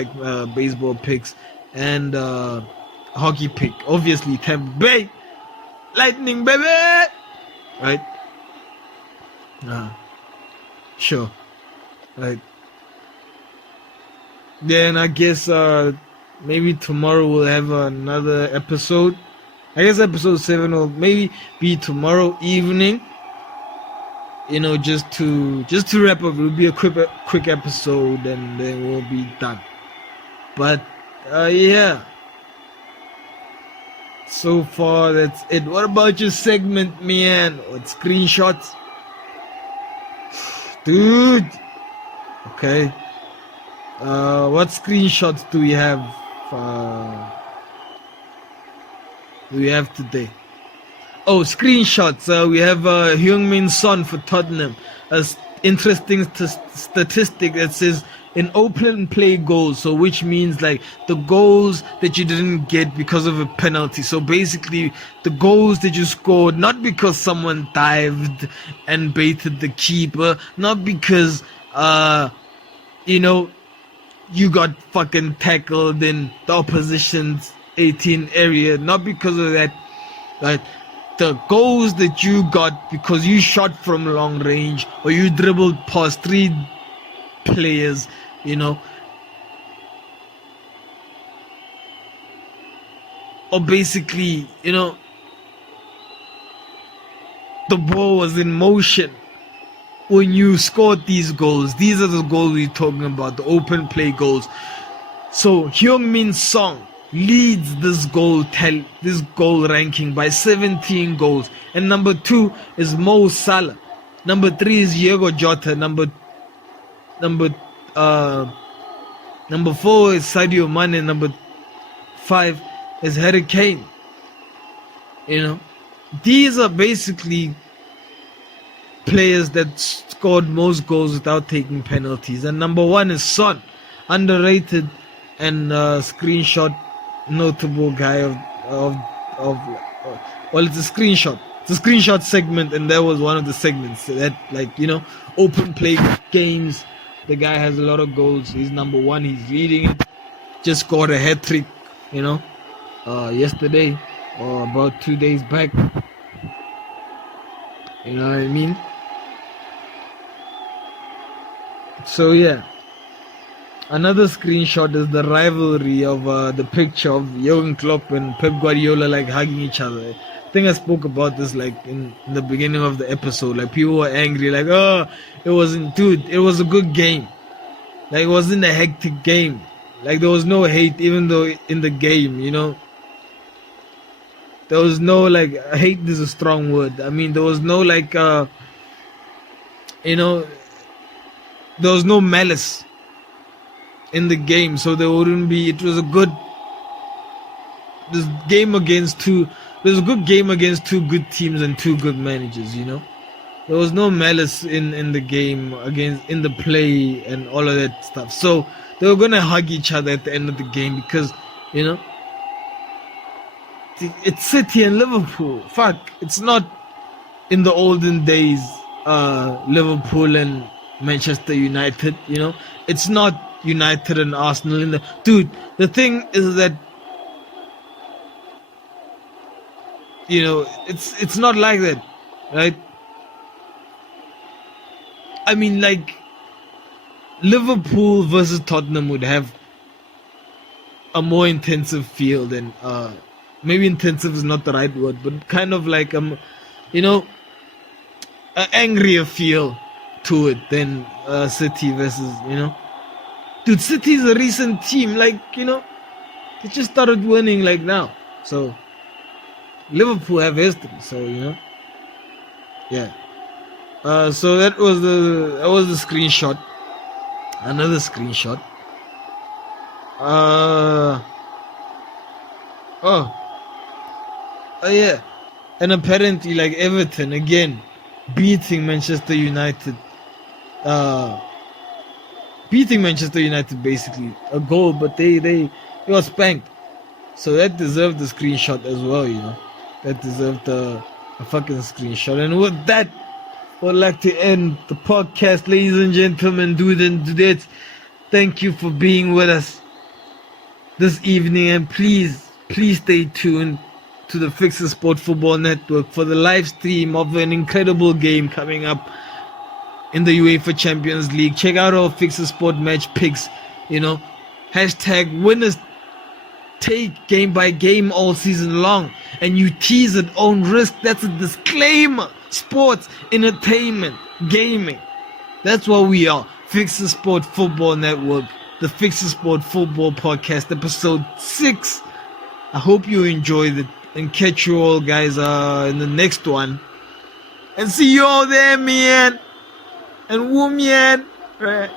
baseball picks and hockey pick. Obviously, Tampa Bay Lightning, baby, right? Sure, right. Then I guess maybe tomorrow we'll have another episode. I guess episode 7 will maybe be tomorrow evening. Just to wrap up. It will be a quick episode, and then we'll be done. But yeah. So far that's it. What about your segment, man? What screenshots? Dude. Okay. What screenshots do we have? Today? Oh, screenshots. We have Heung-min Son for Tottenham. An interesting statistic that says in open play goals, so which means like the goals that you didn't get because of a penalty. So basically the goals that you scored not because someone dived and baited the keeper, not because you got fucking tackled in the opposition's 18 area, not because of that, right? The goals that you got because you shot from long range or you dribbled past 3 players, or basically, the ball was in motion when you scored these goals. These are the goals we're talking about, the open play goals. So Heung-min Song leads this goal ranking by 17 goals, and number 2 is Mo Salah, number 3 is Diego Jota, number 4 is Sadio Mane, number 5 is Harry Kane. These are basically players that scored most goals without taking penalties. And number 1 is Son, underrated and screenshot notable guy well, it's a screenshot segment, and that was one of the segments that, open play games. The guy has a lot of goals. He's number 1. He's leading it. Just scored a hat trick, yesterday or about 2 days back. You know what I mean? So yeah. Another screenshot is the rivalry of the picture of Jurgen Klopp and Pep Guardiola hugging each other. I think I spoke about this in the beginning of the episode. People were angry, it wasn't, dude, it was a good game. It wasn't a hectic game. There was no hate, even though in the game, there was no hate is a strong word. I mean, there was no there was no malice in the game, so there wouldn't be. It was a good. This game against two. There's a good game against 2 good teams and 2 good managers. There was no malice in the game in the play and all of that stuff. So they were gonna hug each other at the end of the game because it's City and Liverpool. Fuck, it's not in the olden days Liverpool and Manchester United. It's not United and Arsenal dude. The thing is that it's not like that, right? I mean, Liverpool versus Tottenham would have a more intensive feel than maybe intensive is not the right word, but kind of an angrier feel to it than City versus dude. City is a recent team, they just started winning now. So Liverpool have history, so yeah. So that was the screenshot. Another screenshot. Yeah. And apparently, Everton again beating Manchester United. Beating Manchester United basically a goal, but they were spanked. So that deserved the screenshot as well. That deserved a fucking screenshot. And with that, I would like to end the podcast, ladies and gentlemen, dudes and dudettes. Thank you for being with us this evening, and please stay tuned to the Fixasport Football Network for the live stream of an incredible game coming up in the UEFA Champions League. Check out our Fixasport match picks. Hashtag winners take game by game all season long, and you tease at own risk. That's a disclaimer. Sports, entertainment, gaming. That's what we are. Fixasport Football Network, the Fixasport Football Podcast, episode 6. I hope you enjoyed it, and catch you all guys in the next one. And see you all there, man. And woman. Right.